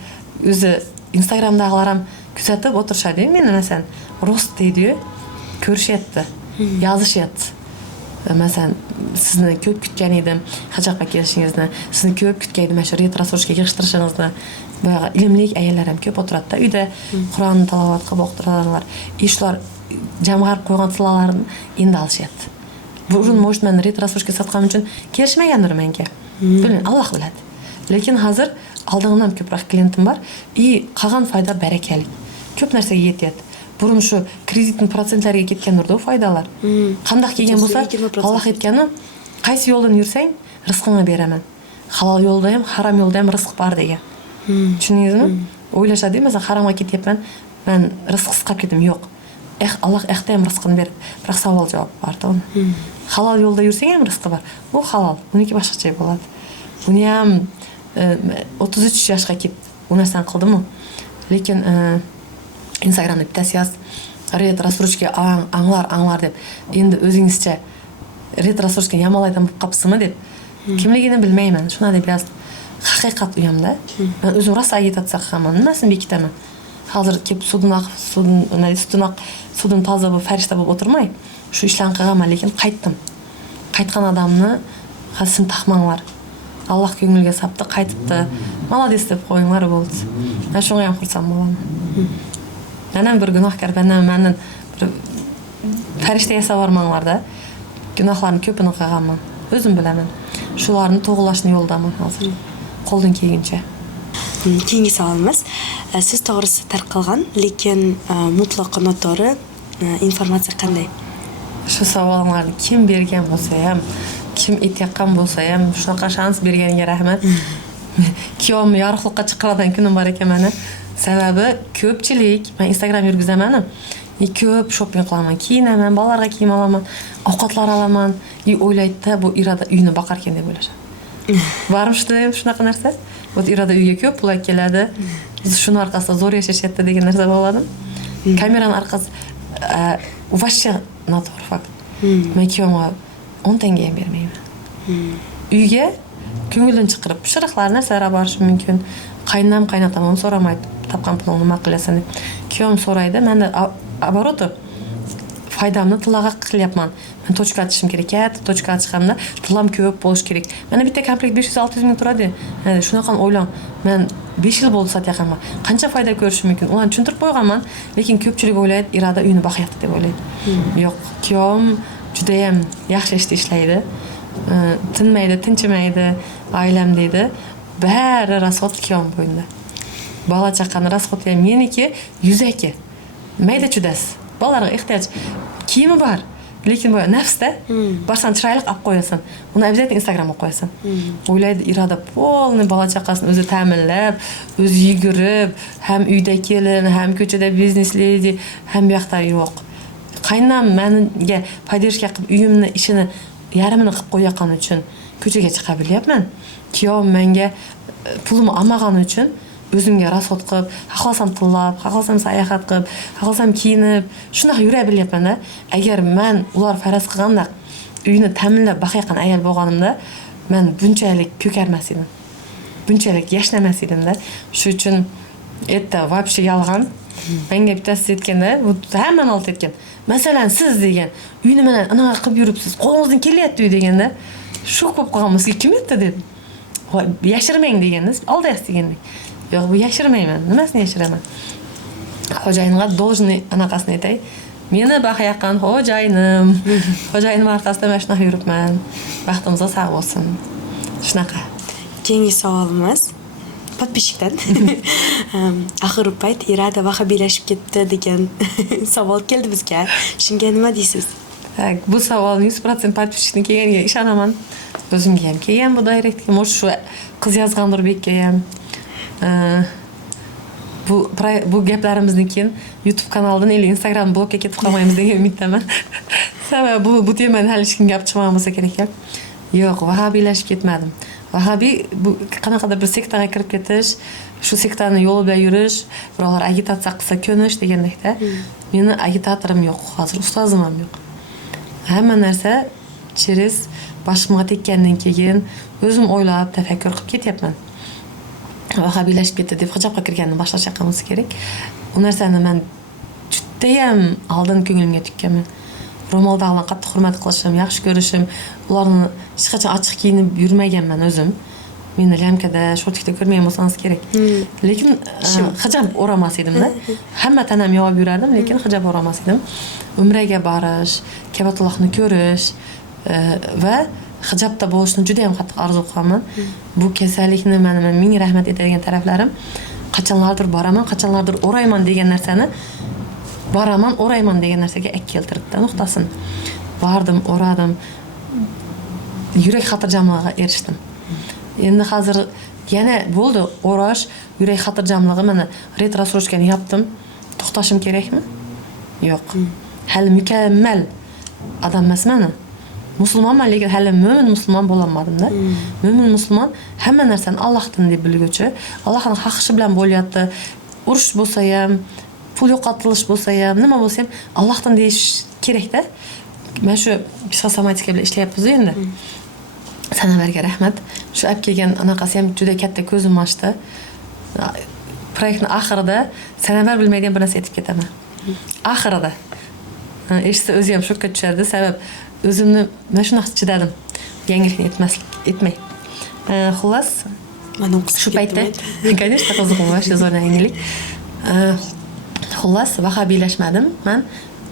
o'zi Instagramdagilar ham kuzatib o'tirishadi. Meni masalan rost deydi-yu, ko'rishyapti, yozishyapti. Masalan, sizni ko'p kutgan edim, hajaqqa kelishingizni, sizni ko'p kutgan edim, shu retrosochka yig'ishtirishingizni. Boyaga ilmli ayollar ham ko'p o'tiradi-da uyda, Qur'onni tilovat qilib o'qitadilar. Ishlar jamg'arib qo'ygan tilalarni endi olishyapti. Burun может men retrosochka sotganim uchun kelishmagandir menga. Bilin, Alloh biladi. Lekin hozir oldingdan ko'proq klientim bor. Qolgan foyda barakali. Ko'p narsaga yetyapti. Burun shu kreditning prosentlariga ketgandir-da foydalar. Qanday kelgan bo'lsa, Alloh aytgani, qaysi yo'ldan yursang, rizqingni beraman. Halol yo'lda ham, harom yo'lda ham rizq bor degan. Tushundingizmi? O'ylashadi, masalan, haromga ketyapman, men rizqsiz qolib ketdim. Yo'q. Alloh yaxda ham rizqini beradi. Biroq savol javob bor-da uni. Halol yo'lda yursang ham rizqi bor. Bu halol. Uniki boshqacha bo'ladi. Uni ham 33 yoshga kelib u narsani qildimi? Lekin Instagramda bittasi yoz, retrosochka anglar deb. Endi o'zingizcha retrosochka yamalaydan bo'lib qolibsizmi deb. Kimligini bilmayman. Shuna deb yozdim. Haqiqat uyamda. Men o'zim rosa agitatsiya qilganman. Nimasini bekitaman? Hozir kelib sudun toza bo'lib farishta bo'lib o'tirmay, shu ishlarni qilganman, lekin qaytdim. Qaytgan odamni qasim taqmanglar. Alloh ko'ngilga sapti, qaytibdi. Молодец deb qo'yinglar bo'ldi. Men shunga ham xursand bo'laman. Mana bir gunohkor mendan bir farishta yasab bormanglarda. Gunohlarni ko'pini qilganman. O'zim bilaman. Shularni to'g'rilashni yo'ldaman hozir. Qo'ldan kelguncha. Keyingi savolimiz, siz to'g'risi tarqalgan, lekin mutlaqo noto'g'ri informatsiya qanday? Shu savollarni kim bergan bo'lsa ham, kim aytayotgan bo'lsa ham, shunaqa shans berganiga rahmat. Kiyovimni yorug'likqa chiqaradigan kunim bor ekan mana. Sababi ko'pchilik, men Instagram yurgizaman. Ko'p shopping qilaman, kiyinaman, bolalarga kiyim olaman, ovqatlar olaman. O'ylaydi, bu Iroda uyni boqar ekan deb o'ylashadi. Bormishdi shunaqa narsa. Bu Iroda uyga ko'p pul keladi. Shuni orqasida zo'r yashashyapti degan narsa bo'ladi. Kameraning orqasi вообще noto'g'ri fakt. Men kiyovimga 10 tanga ham bermayman. Uyga ko'ngildan chiqarib pishiriqlar narsalar borishi mumkin. Qaynam qaynatamam so'ramaydi. Topgan pulingni nima qilasan deb. Kiyovim so'raydi. Menda обороты foydamni tilaga qilyapman. Men tochka ochishim kerak. Tochka ochganimda tilam ko'p bo'lish kerak. Mana bitta komplekt 500-600 ming turadi. Shunaqa o'ylang. Men 5 yil bo'ldi sotyapman. Qancha foyda ko'rishim mumkin? Ularni tushuntirib qo'yganman, lekin ko'pchilik o'ylaydi, Iroda uyni boqyapti deb o'ylaydi. Yo'q, kiyovim juda ham yaxshi ishlaydi. Tinmaydi, tinchimaydi, oilam deydi. Bari rasxod kiyovim bo'yinda. Bola chaqani rasxod ham meniki, yuzaki. Mayda chudas. Bolalarga ehtiyoj kiyimi bor, lekin bu nafsda borsan chiroyli olib qo'yasan. Uni обязательно Instagramga qo'yasan. O'ylaydi, Iroda polni bola chaqasini o'zi ta'minlab, o'zi yugurib, ham uyda kelin, ham ko'chada biznes lady, ham bu yoqda yo'q. Qaynam menga podдержка qilib uyimni ishini yarmini qilib qo'ygan uchun ko'chaga chiqa bilyapman. Kiyovim menga pulimni olmagan uchun o'zimga rasxod qilib, xohlasam tillab, xohlasam sayohat qilib, xohlasam kiyinib, shunaqa yura bilyapman-da. Agar men ular faraz qilganda uyni ta'minlab boqayotgan ayol bo'lganimda, men bunchalik ko'karmas edim. Bunchalik yashnamas edim-da. Shu uchun это вообще yolg'on. Menga bittasi aytganda, bu hammani olib aytgan. Masalan, siz degan, uyni mana anaqa qilib yuribsiz, qo'lingizdan kelyapti uy deganda, shok bo'lib qolganmizga kim aytdi dedim. Yashirmang deganda, aldaysiz degandek. Yo'q, bu yashirmayman. Nimasini yashiraman? Xo'jayinga должный anaqasini aytay. Meni boqayotgan xo'jayinim. Xo'jayinim orqasida men shunaqa yuribman. Baxtimizga sog' bo'lsin. Shunaqa. Keyingi savolimiz подписчикdan. Axir payt Iroda vahabiylashib ketdi degan savol keldi bizga. Shunga nima deysiz? Bu savol 100% подписчикning kelganiga ishonaman. O'zimga ham kelgan bu direktga, может shu qiz yozgandir bekka ham. Bu gaplarimizni keyin YouTube kanalidan или Instagram blogga ketib qolmaymiz degan umiddaman. Sababi bu temani hali hech kimga gap chiqmagan bo'lsa kerak. Yo'q, vahabiylashib ketmadim. Vahabiy bu qanaqadir bir sektaga kirib ketish, shu sektani yo'li bilan yurish, birovlar agitatsiya qilsa ko'nish degandekda. Meni agitatorim yo'q, hozir ustozim ham yo'q. Hamma narsa через boshimga tekkandan keyin o'zim o'ylab, tafakkur qilib ketyapman. Vahabiylashib ketdi deb hijobga kirgandan boshlash qilmasa kerak. U narsani men juda ham oldin ko'nglimga tukkanman. ro'moldagilarni qattiq hurmat qilishim, yaxshi ko'rishim, ularni hech qachon ochiq kiyinib yurmaganman o'zim. Meni lamkada, shortikda ko'rmagan bo'lsangiz kerak. Lekin hijab o'ramas edimda. Hamma tanam yopib yurardim, lekin hijab o'ramas edim. Umraga borish, Ka'batullohni ko'rish va hijobda bo'lishni juda ham qattiq orzu qilaman. Bu kasallikni mana ming rahmat aytadigan taraflarim, qachonlardir boraman, qachonlardir o'rayman degan narsani boraman, o'rayman degan narsaga keltiribdi nuqtasini. Bordim, o'radim. Yurak xotirjamligiga erishdim. Endi hozir yana bo'ldi, o'rash, yurak xotirjamligi mana retrosrochkani yaptim. To'xtashim kerakmi? Yo'q. Hali mukammal odam emasman. Musulmonman, lekin hali mo'min musulmon bo'lolmadim-da. Mo'min musulmon hamma narsani Allohdan deb bilguvchi, Allohning xohishi bilan bo'lyapti. Urush bo'lsa ham, pul yo'qotilish bo'lsa ham, nima bo'lsa ham Allohdan deyish kerak-da. Men shu psixosomatika bilan ishlayapmiz endi. Sanalarga rahmat. Shu olib kelgan anaqasi ham juda katta ko'zim ochdi. Proyektning oxirida sanalar bilmaydigan bir narsa aytib ketaman. Oxirida. Eshitsa o'zi ham shokka tushadi, sabab o'zimni mana shunaqa chidadim. Yangilikni etmay. Xullas, mana o'qib shu paytda, конечно, qiziqim va shu zo'r yangilik. Xullas, vahobiylashmadim. Men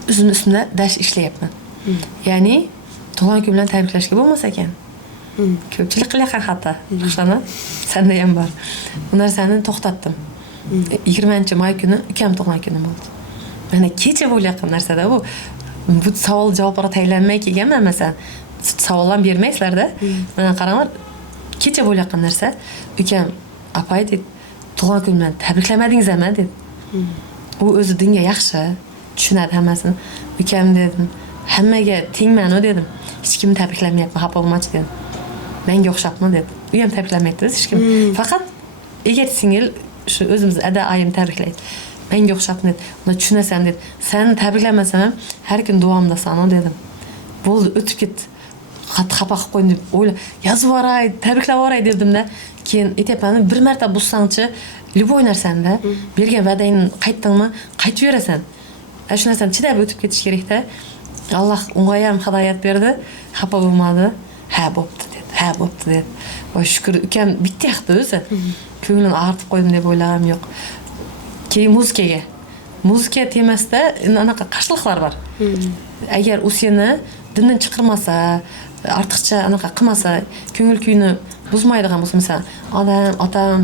o'zim ustimda dash ishlayapman. Ya'ni tug'ilgan kun bilan tabriklashga bo'lmas ekan. Ko'pchilik qilyapti hatto. O'shani senda ham bor. Bu narsani to'xtatdim. 20-may kuni ukam tug'ilgan kuni bo'ldi. Mana kecha bo'layotgan narsada bu savol javoblarga tayyorlanmay kelganman, masalan. Savollar bermaysizlar-da. Mana qaranglar, kecha bo'layotgan narsa. Ukam, "Apay" dedi, "Tug'ilgan kun bilan tabriklamadingiz-mi?" dedi. U o'zi dinga yaxshi, tushunadi hammasini. Ukam dedim, "Hammaga tengman-ku" dedim. "Hech kimni tabriklamayapman, xafa bo'lmachi" dedim. "Menga o'xshabmi" dedi. U ham tabriklamayapti hech kim. Faqat egat singil shu o'zimiz ada oyim tabriklaydi. "Menga o'xshabmi" dedi. "Uni tushunasan" dedi. "Seni tabriklamasam ham har kun duomdasan" dedim. Bo'ldi, o'tib ketdi. Xafa qilib qo'ydim deb o'ylab, yozib yuboray, tabriklab yuboray dedim-da. Keyin aytayapman, bir marta bo'lsangchi, любой narsanda bergan va'dangni qaytdingmi, qaytib yurasan. Shu narsani chidab o'tib ketish kerak-da. Alloh unga ham hidoyat berdi, xafa bo'lmadi. "Ha, bo'pti" dedi. "Ha, bo'pti" dedi. Voy shukr, ukam bitta yaxdi o'zi. Ko'nglimni og'ritib qo'ydim deb o'ylagam yo'q. Keyin muzikaga. Muzika temasida anaqa qarshiliklar bor. Agar u seni dindan chiqarmasa, ortiqcha anaqa qilmasa, ko'ngil kuyini buzmaydigan bo'lsa, masalan, otam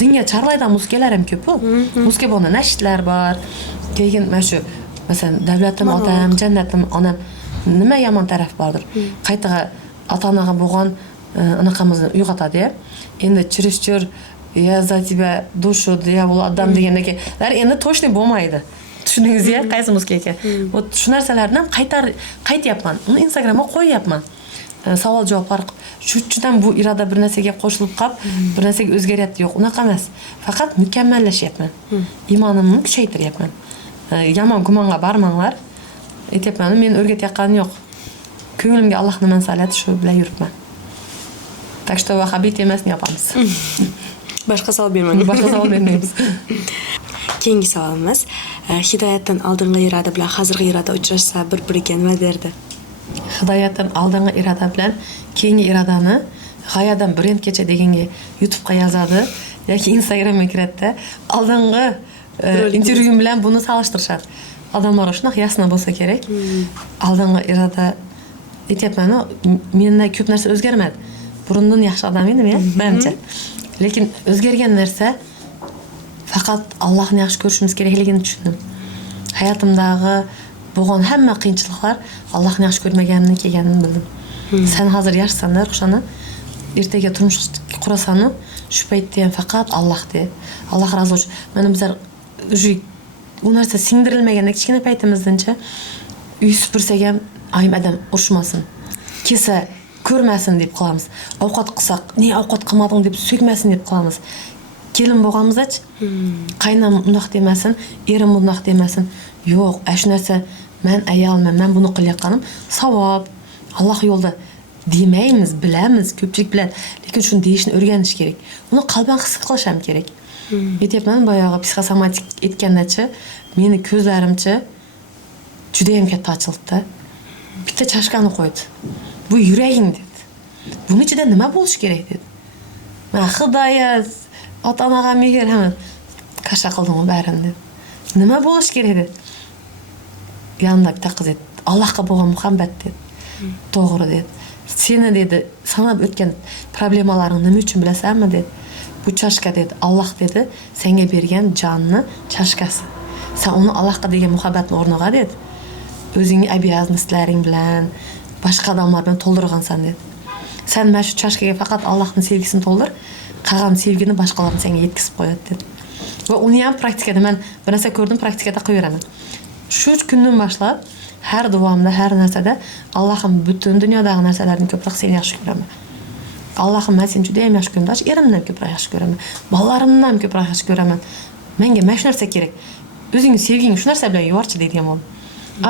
dinga chorlaydigan muzikalar ham ko'p-ku. Muzika bo'lsa, nashdlar bor. Keyin mana shu, masalan, davlatim otam, jannatim onam, nima yomon taraf bordir. Qaytaga ota-onaga bo'lgan anaqamizni uyg'otadi-ya. Endi chirishchir "Я за тебя душу дьявол отдам" deganlar endi to'shni bo'lmaydi. Tushundingizmi? Qaysi muzika ekan? Shu narsalarni ham qaytyapman. Uni Instagramga qo'yyapman. Savol javoblar shudan bu iroda bir narsaga qo'shilib qolib, bir narsaga o'zgaryapti. Yo'q, unaqa emas. Faqat mukammallashyapman. Iymonimni kuchaytiryapman. Yomon gumonga bormanglar. Aytyapman, men o'rgatayotganim yo'q. Ko'nglimga Alloh nima soladi, shu bilan yuribman. Tak что vahobiy temasini yopamiz. Boshqa savol bermang. Boshqa savol bermaymiz. Keyingi savolimiz, hidoyatdan oldingi iroda bilan hozirgi iroda uchrashsa bir-biriga nima derdi? Hidoyatdan oldingi iroda bilan keyingi irodani g'oyadan brendgacha deganga YouTube'ga yozadi yoki Instagramga kiradi. Oldingi intervyu bilan buni solishtirishadi. Odamlar shunaqa yasna bo'lsa kerak. Oldingi iroda aytyapman, menda ko'p narsa o'zgarmadi. Burundan yaxshi odam edim-ya, menimcha. Lekin o'zgargan narsa faqat Allohni yaxshi ko'rishimiz kerakligini tushundim. Hayotimdagi bo'lgan hamma qiyinchiliklar Allohni yaxshi ko'rmaganini kelganini bildim. Sen hozir yaxshisan-da, Ruxshona. Ertaga turmush qurasan, shu paytda ham faqat Alloh de. Alloh rozi bo'lsin. Mana bizlar u narsa singdirilmaganda kichkina paytimizdancha uy supursak ham ayim adam urushmasin. Kelsa ko'rmasin deb qilamiz. Ovqat qilsak, "Ne ovqat qilmading" deb so'kmasin deb qilamiz. Kelin bo'lganimizda-chi, qaynam undoq demasin, erim bundoq demasin. Yo'q, shu narsa men ayolman, men buni qilayotganim savob, Alloh yo'lida demaymiz, bilamiz, ko'pchilik biladi, lekin shuni deyishni o'rganish kerak. Uni qalban his qilish ham kerak. Aytyapman, boyog'i psixosomatik aytgandachi, meni ko'zlarimcha judayam katta ochildi da. Bitta chashkani qo'ydi. Bu yuraging dedi. Buni ichida nima bo'lish kerak dedi. Men Xudoya, ota-onaga mehr hamma kasha qildim barini dedi. Nima bo'lish kerak dedi. Yanında bitta qiz dedi. Allohga bo'lgan muhabbat dedi. To'g'ri dedi. Seni dedi, sanab o'tgan problemalaringni nima uchun bilasanmi dedi. Bu chashka dedi. Alloh dedi, senga bergan jonni chashkasi. Sen uni Allohga degan muhabbatni o'rniga dedi. O'zingning обязанностьlaring bilan, boshqa odamlar bilan to'ldirgansan dedi. Sen mana shu chashkaga faqat Allohning sevgisini to'ldir, qolgan sevgini boshqalarga senga yetkazib qo'yadi dedi. Va uni ham praktikada men bir narsa ko'rdim, praktikada qo'yveraman. Shu kundan boshlab har duomda, har narsada Allohim butun dunyodagi narsalardan ko'proq seni yaxshi ko'raman. Allohim men seni juda ham yaxshi ko'raman. Erimdan ko'proq yaxshi ko'raman. Bolalarimdan ko'proq yaxshi ko'raman. Menga mana shu narsa kerak. O'zing sevging shu narsa bilan yuborchi deydigan bo'ldim.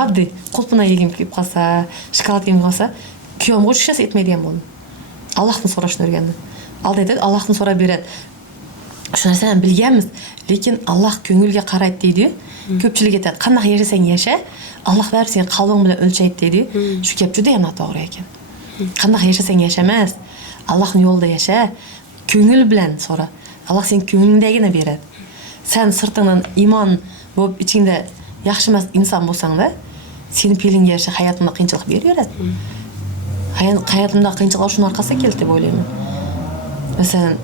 Oddiy qulpina yegim kelib qolsa, shokolad yegim qolsa, kuyovim o'sha narsa etmaydigan bo'ldim. Allohni so'rashni o'rgandim. Aldaydi, Allohni so'rab beradi. Shu narsani bilganmiz, lekin Alloh ko'ngilga qaraydi deydi. Ko'pchilik aytadi, qanday yashasang yasha, Alloh bari seni qalbing bilan o'lchaydi deydi. Shu gap juda ham to'g'ri ekan. Qanday yashasang yashamas, Allohning yo'lida yasha, ko'ngil bilan so'ra. Alloh sen ko'nglingdagini beradi. Sen sirtingdan iymon bo'lib ichingda yaxshi emas inson bo'lsang-da, seni feelingga yarasha hayotingda qiyinchilik beraveradi. Hayotimda qiyinchiliklar shuni orqasiga keldi deb o'ylayman. Masalan,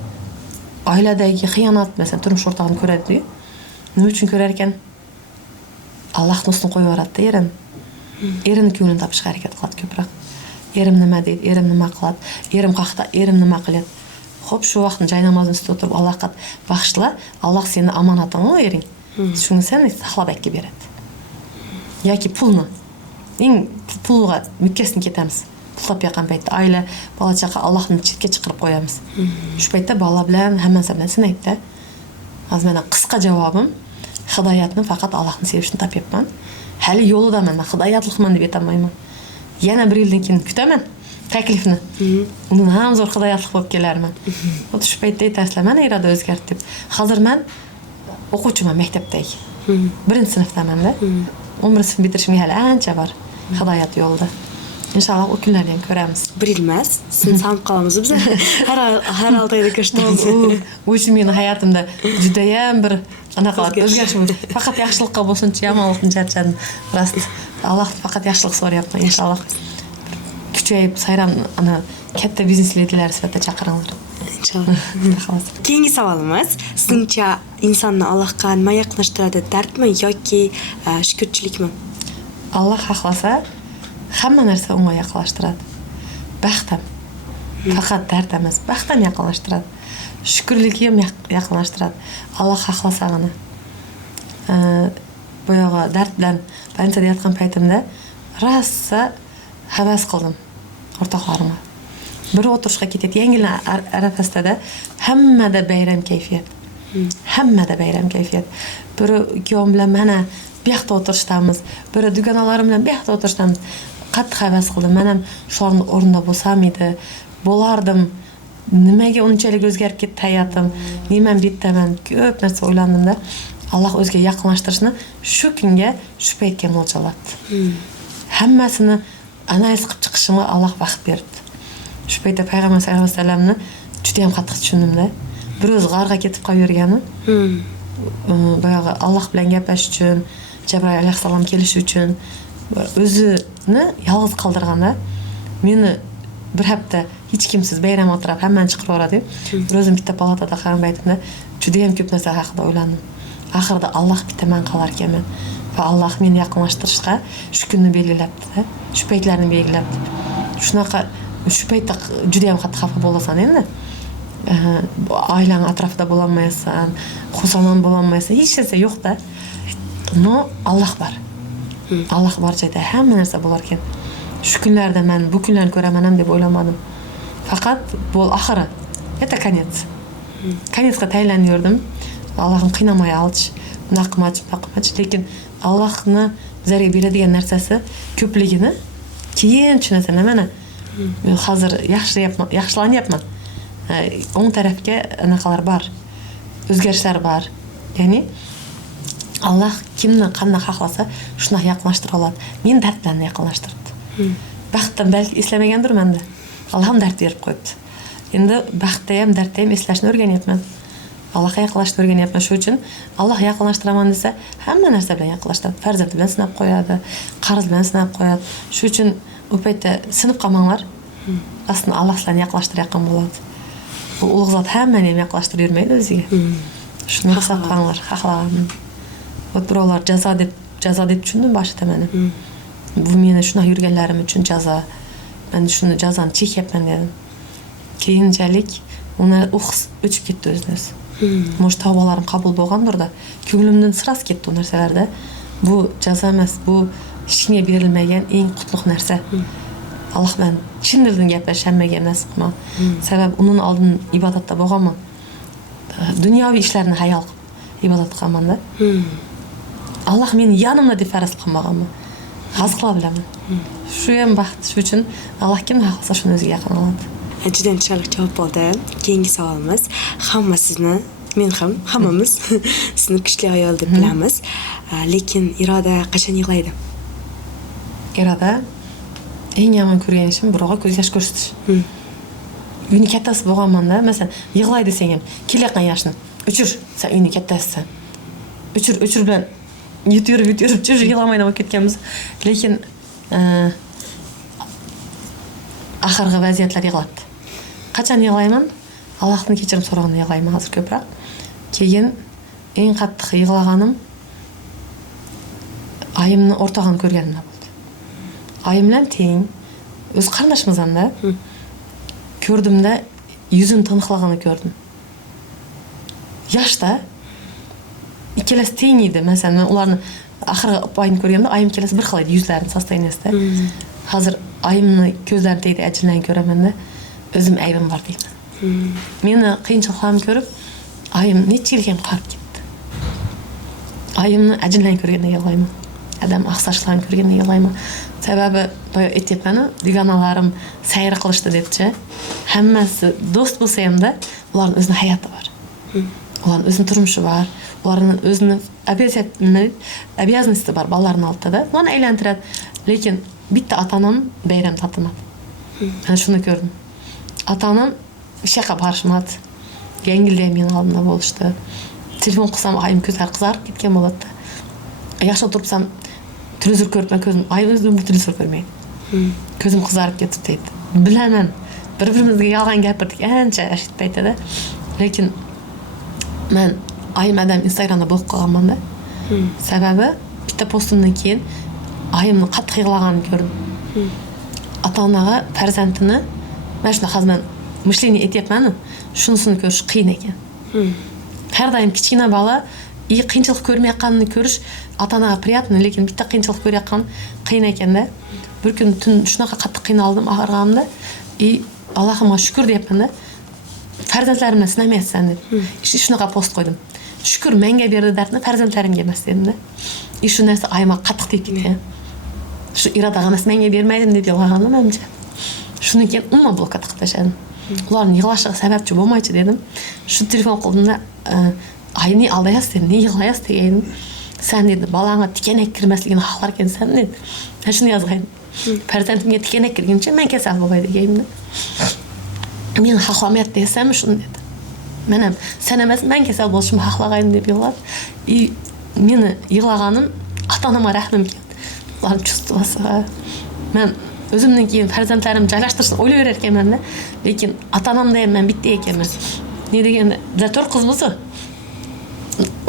oiladagi xiyonat, masalan, turmush o'rtog'ini ko'radi-ku. Nima uchun ko'rar ekan? Allohning ustun qo'yib yuboradi-da erim. Erini ko'nglini topishga harakat qiladi ko'proq. Erim nima deydi, erim nima qiladi, erim qaqda, erim nima qiladi. Xo'p, shu vaqtni joy namozini ustida o'tirib Allohga bag'ishla, Alloh seni omonating ering. Shuni sen saqlab akka beradi. Yoki pulni. Eng pulga mukkasini ketamiz. Pul topayotgan paytda oila, bola chaqa Allohni chetga chiqarib qo'yamiz. Shu paytda bola bilan hammasi bilan sinaydi-da. Hozir meni qisqa javobim hidoyatni faqat Allohni sevishni topyapman. Hali yo'lidaman, men hidoyatliqman deb aytolmayman. Yana 1 yildan keyin kutaman taklifni. Undan ham zo'r hidoyatliq bo'lib kelarman. Xuddi shu paytda aytasizlar, mana iroda o'zgardi deb. Hozir men o'quvchiman maktabdagi. 1-sinfdaman-da. 11-sinf bitirishimga hali ancha bor hidoyat yo'lida. İnşallah o kunlarni ham ko'ramiz. 1 yil emas, sizni sanab qolamiz biz. Har 6 oyda ko'rsatamiz. Bu uchun meni hayotimda juda ham bir anaqa o'zgarish bo'ldi. Faqat yaxshilikqa bo'lsin-chi, yomonlikni charchadim. Rost. Alloh faqat yaxshilik so'rayapman, inshaalloh. Kuchayib, sayram ana katta biznes liderlar sifatida chaqiringlar. Inshaalloh. Keyingi savolimiz, sizningcha insonni Allohga nima yaqinlashtiradi? Dardmi yoki shukrchilikmi? Alloh xohlasa hamma narsa unga yaqinlashtiradi. Baxt ham. Faqat dard emas, baxt ham yaqinlashtiradi. Shukrlik ham yaqinlashtiradi. Alloh xohlasa mana. Boyaga dard bilan banchada yotgan paytimda rosa havas qildim o'rtoqlarimga. Bir o'tirishga ketadi, yangilar arafasida hammada bayram kayfiyat. Hammada bayram kayfiyat. Bir ikkovim bilan mana bu yoqda o'tirishdamiz, bir dugonalarim bilan bu yoqda o'tirishdamiz. Qattiq havas qildim. Men ham shu o'rinda bo'lsam edi, bo'lardim. Nimaga unchalik o'zgarib ketdi hayotim? Nima bittaman? Ko'p narsa o'ylandim-da. Alloh o'ziga yaqinlashtirishni shu kunga, shu paytga mo'ljallabdi. Hammasini analiz qilib chiqishimga Alloh vaqt berdi. Shu paytda payg'ambar sollallohu alayhi vasallamni juda ham qattiq tushundim-da. Bir o'z g'arga ketib qolaverganim. Boyaga Alloh bilan gaplashish uchun, Jabroil alayhisalom kelishi uchun o'zini yolg'iz qoldirganda meni bir hafta hech kimsiz bayram o'tirib hammani chiqarib yuboradi. Bir o'zim bitta palatada qarab aytdim-da, juda ham ko'p narsa haqida o'ylandim. Oxirida Alloh bitta men qolar ekanman va Alloh meni yaqinlashtirishga shu kunni belgilabdi-da, shu paytlarni belgilabdi. Shunaqa shu paytda juda ham qattiq xafa bo'lasan endi. Oilang atrofida bo'lolmaysan, xursand bo'lolmaysan, hech narsa yo'q-da. No, Alloh bor. Alloh bor joyda hamma narsa bo'lar ekan. Shu kunlarda men bu kunlarni ko'raman ham deb o'ylamadim. Faqat bu oxiri. Это конец. Konetsga tayyorlandim. Allohim qiynamay olch, bunaqa qilmachi, lekin Allohni bizlarga beradigan narsasi ko'pligini keyin tushunasan. Mana hozir yaxshilanyapman. O'ng tarafga anaqalar bor. O'zgarishlar bor. Ya'ni Alloh кимни кандай хакласа шуна якынлаштыра алат. Мен дәрт белән якынлаштырды. Бәхеттән бәлки эсләмәгәндермен дә. Аллаһым дәрт берип койды. Енді бәхеттәм, дәрттәм эсләшне өйрәнәпмен. Аллаһка якынлашты өйрәнәпмен. Шу өчен Аллаһ якынлаштыраман дисә, һәммә нәрсә белән якынлаштырды. Фәрзәт белән сынап куяды, карыз белән сынап куяды. Шу өчен үпәйтә сынып калмаңлар. Аслында Аллаһ белән якынлаштыра якын булады. Бу улуг зат һәммәне якынлаштыра йөрмәйди үзигә. Шуны хисап кылыңлар, хаклаган. Вот буралар жаза дип түшүндүм башта мен. Бу мени шуна йөргәнләрем өчен жаза. Мен шуны жазаны чекепмен дедим. Кийинчәлек уны ухс өчүп кетти өзүнөз. Может табаларым кабыл болгондур да, көңүлүмдөн сырас кетти у нерселерде. Бу жаза эмес, бу ишиңе берилмеген эң кутлук нерсе. Аллах менен чын дилден геплешемеген насып кылман. Себеби унун алдын ибадатта болгонмун. Дүйнөви ишлерин хаял кылып ибадат кылман да. Аллах мени янымда деп фараз кылмаганмы? Аз кыла билемин. Шу эм бакыт үчүн Аллах кимди хакласа шуну өзүгө якын алат. Juda chiroyli javob bo'ldi. Keyingi savolimiz, hamma sizni, men ham, hammamiz sizni kuchli ayol deb bilamiz. Lekin Iroda qachon yig'laydi? Iroda eng yomon ko'rgan ishim birovga ko'z yosh ko'rsatish. Uyni kattasi bo'lganmanda, masalan, yig'lay desang ham, kelayotgan yoshni o'chir, sen uyni kattasisan. O'chir bilan yutib, yig'lamaydan bo'lib ketganmiz. Lekin axirgi vaziyatlar yig'latdi. Qachon yig'layman? Allohdan kechirim so'raganda yig'layman hozir ko'proq. Keyin eng qattiq yig'laganim ayimni o'rtog'ini ko'rganimda bo'ldi. Ayim bilan teng, o'z qarindashimizda ko'rdimda yuzim tiniqlaganini ko'rdim. Yoshda ikkalasi teng edi. Masalan, men ularni axirgi ayimni ko'rganimda ayim ikkalasi bir xil edi yuzlarining sostoyaniyasida. Hozir ayimni ko'zlari tegdi ajinlarni ko'ramanda o'zim aybim bor deyman. Meni qiyinchiliklarni ko'rib ayim necha yilga qarib ketdi. Ayimni ajinlarni ko'rganda yig'layman. Adam aqsashlarni ko'rganda yig'layman. Sababi boya aytyapman, dugonalarim sayr qilishdi debchi. Hammasi do'st bo'lsa hamda ularning o'zining hayoti bor. Ularning o'zining turmushi bor. Ularning o'zining обязанности bor bolalarning oldida. Ularni aylantiradi. Lekin bitta ota-onam bayram tatmadi. Ana shuni ko'rdim. Ota-onam ishga borishmadi. Yengilda men oldimda bo'lishdi. Telefon qilsam ayim ko'zlari qizarib ketgan bo'ladi. Yaxshi o'tiribsam televizor ko'ribman, ko'zim ayim o'zim televizor ko'rmaydi. Ko'zim qizarib ketdi deydi. Bilaman, bir-birimizga yolg'on gapirdik ancha ashit paytida. Lekin men ayim adam Instagramda bo'lib qolganman-da. Sababi bitta postimdan keyin ayimni qattiq yig'laganini ko'rdim. Ota-onaga farzandini mana shunday xizmat mishlini aytyapman, shunisini ko'rish qiyin ekan. Har doim kichkina bola qiyinchilik ko'rmayotganini ko'rish ota-onaga приятно, lekin bitta qiyinchilik ko'rayotgan qiyin ekanda. Bir kun tun shunaqa qattiq qiynaldim og'irganimda, Allohimga shukr deyapman-da. Farzandlarimni sinamaysan deb. Shunaqa post qo'ydim. Shukr menga berdi dardni, farzandlarimga emas dedim-da. Shu narsa ayma qattiq tegib ketgan. Shu Irodaga emas menga bermaydim deb yig'lagandim menimcha. Shundan keyin umuman blokad qilib tashladim. Ularning yig'lashiga sababchi bo'lmaychi dedim. Shu telefon qildimda ayni aldayasiz dedim, ne yig'layasiz dedim. Sen dedi, balanga tikanak kirmasligini xohlar ekansan dedi. Shuni yozgan. Farzandimga tikanak kirguncha men kasal bo'lay deganimda. Men xohlamayapti desam shuni dedi. Men ham sen emas men kasal bo'lishimni xohlaganim deb yig'ladi. Meni yig'laganim ota-onamga rahmim keldi. Ularning chuvstuvasi. Men o'zimdan keyin farzandlarim joylashtirishni o'ylayver ekanman-da. Lekin ota-onamda ham men bitta ekanman. Ne deganda, bizlar 4 qiz bo'lsa,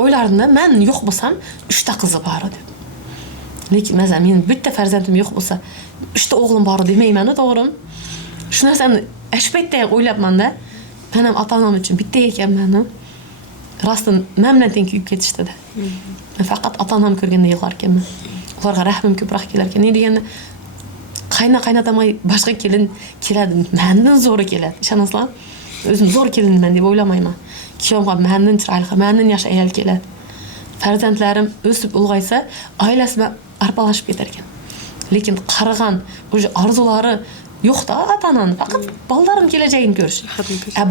o'ylardim-da, men yo'q bo'lsam 3 ta qizi bor deb. Lekin masalan, men bitta farzandim yo'q bo'lsa, 3 ta o'g'lim bor demayman-da, to'g'rimi? Shu narsani shu paytda o'ylabman-da. Men ham ota-onam uchun bitta ekanman. Rostdan men bilan teng kuyib ketishdi-da. Men faqat ota-onam ko'rganda yig'lar ekanman. Ularga rahmim ko'proq kelar ekan. Ne deganda, qaynatamay boshqa kelin keladi, mendan zo'ri keladi. Ishonasizlar? O'zim zo'r kelinman deb o'ylamayman. Kuyovga mendan chiroyli, mendan yosh ayol keladi. Farzandlarim o'sib ulg'aysa, oilasi bilan arpalashib ketar ekan. Lekin qarigan, o'sha orzulari Yok da ata-anan, faqat ballarım kelajagini ko'rish.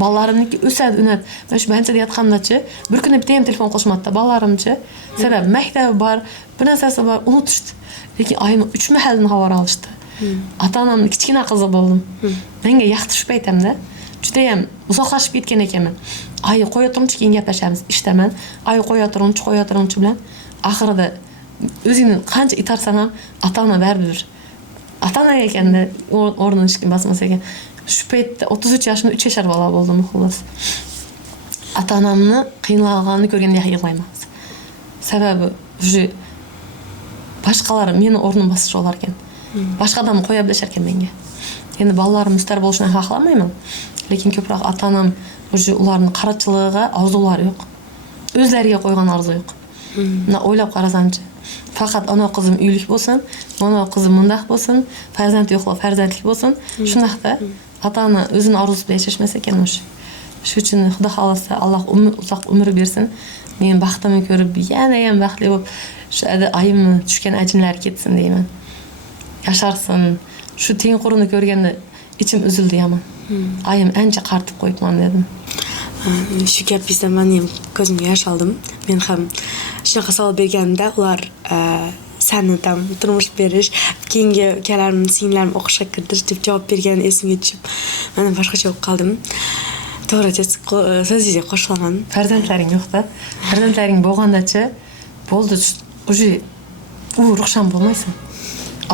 Ballarimniki o'sadi, unadi. Men shu banchada yotgandachi, bir kuni bitta ham telefon qilishmadi ballarimchi. Sababi maktabi bor, bir narsasi bor, unutishdi. Lekin oyim 3 mahaldan xabar olishdi. Ata-onamning kichkina qizi bo'ldim. Menga yoqtirib aytamda, juda ham uzoqlashib ketgan ekanman. Ay qo'ya turunchi keyin gaplashamiz, ishdaman. Ay qo'ya turunchi bilan oxirida o'zingni qancha itarsan ham ata-ona baribir. Ata-ona ekanda o'rnini hech kim bosmas ekan. Shu paytda 33 yoshimda 3 yashar bola bo'ldim xullas. Ata-onamni qiynalganini ko'rganda yig'layman. Sababi o'sha boshqalar meni o'rnim bosib olar ekan. Boshqa odam qo'ya bilishar ekan menga. Endi bolalarim mustar bo'lishini xohlamayman. Lekin ko'proq ata-onam o'sha ularning qarachilig'iga orzulari yo'q. O'zlariga qo'ygan orzu yo'q. Mana o'ylab qarasamchi, faqat ana qizim uylik bo'lsin, mana qizim mundaq bo'lsin, farzand yo'qlar farzandlik bo'lsin. Shundaqda ata-ona o'zini orzusida yashashmas ekan o'sha. Shu uchun Xudo xolasa Alloh uzoq umr bersin. Men baxtimni ko'rib, yana ham baxtli bo'lib, shu oyimni tushgan ajinlar ketsin deyman. Yasharsin. Shu tengqurni ko'rganda ichim uzildi yaman. Oyim ancha qartib qo'yibman dedim. Shu gapingizdan men ham ko'zimga yosh oldim. Men ham shunaqa savol berganimda ular seni tam turmush berish, keyingi ukalarimni, singillarimni o'qishga kirdirish deb javob bergani esimga tushib, men boshqacha bo'lib qoldim. To'g'ri, so'zingizga qo'shilaman. Farzandlaring yo'q-da. Farzandlaring bo'lgandachi bo'ldi, o'zi u ruxshan bo'lmaysan.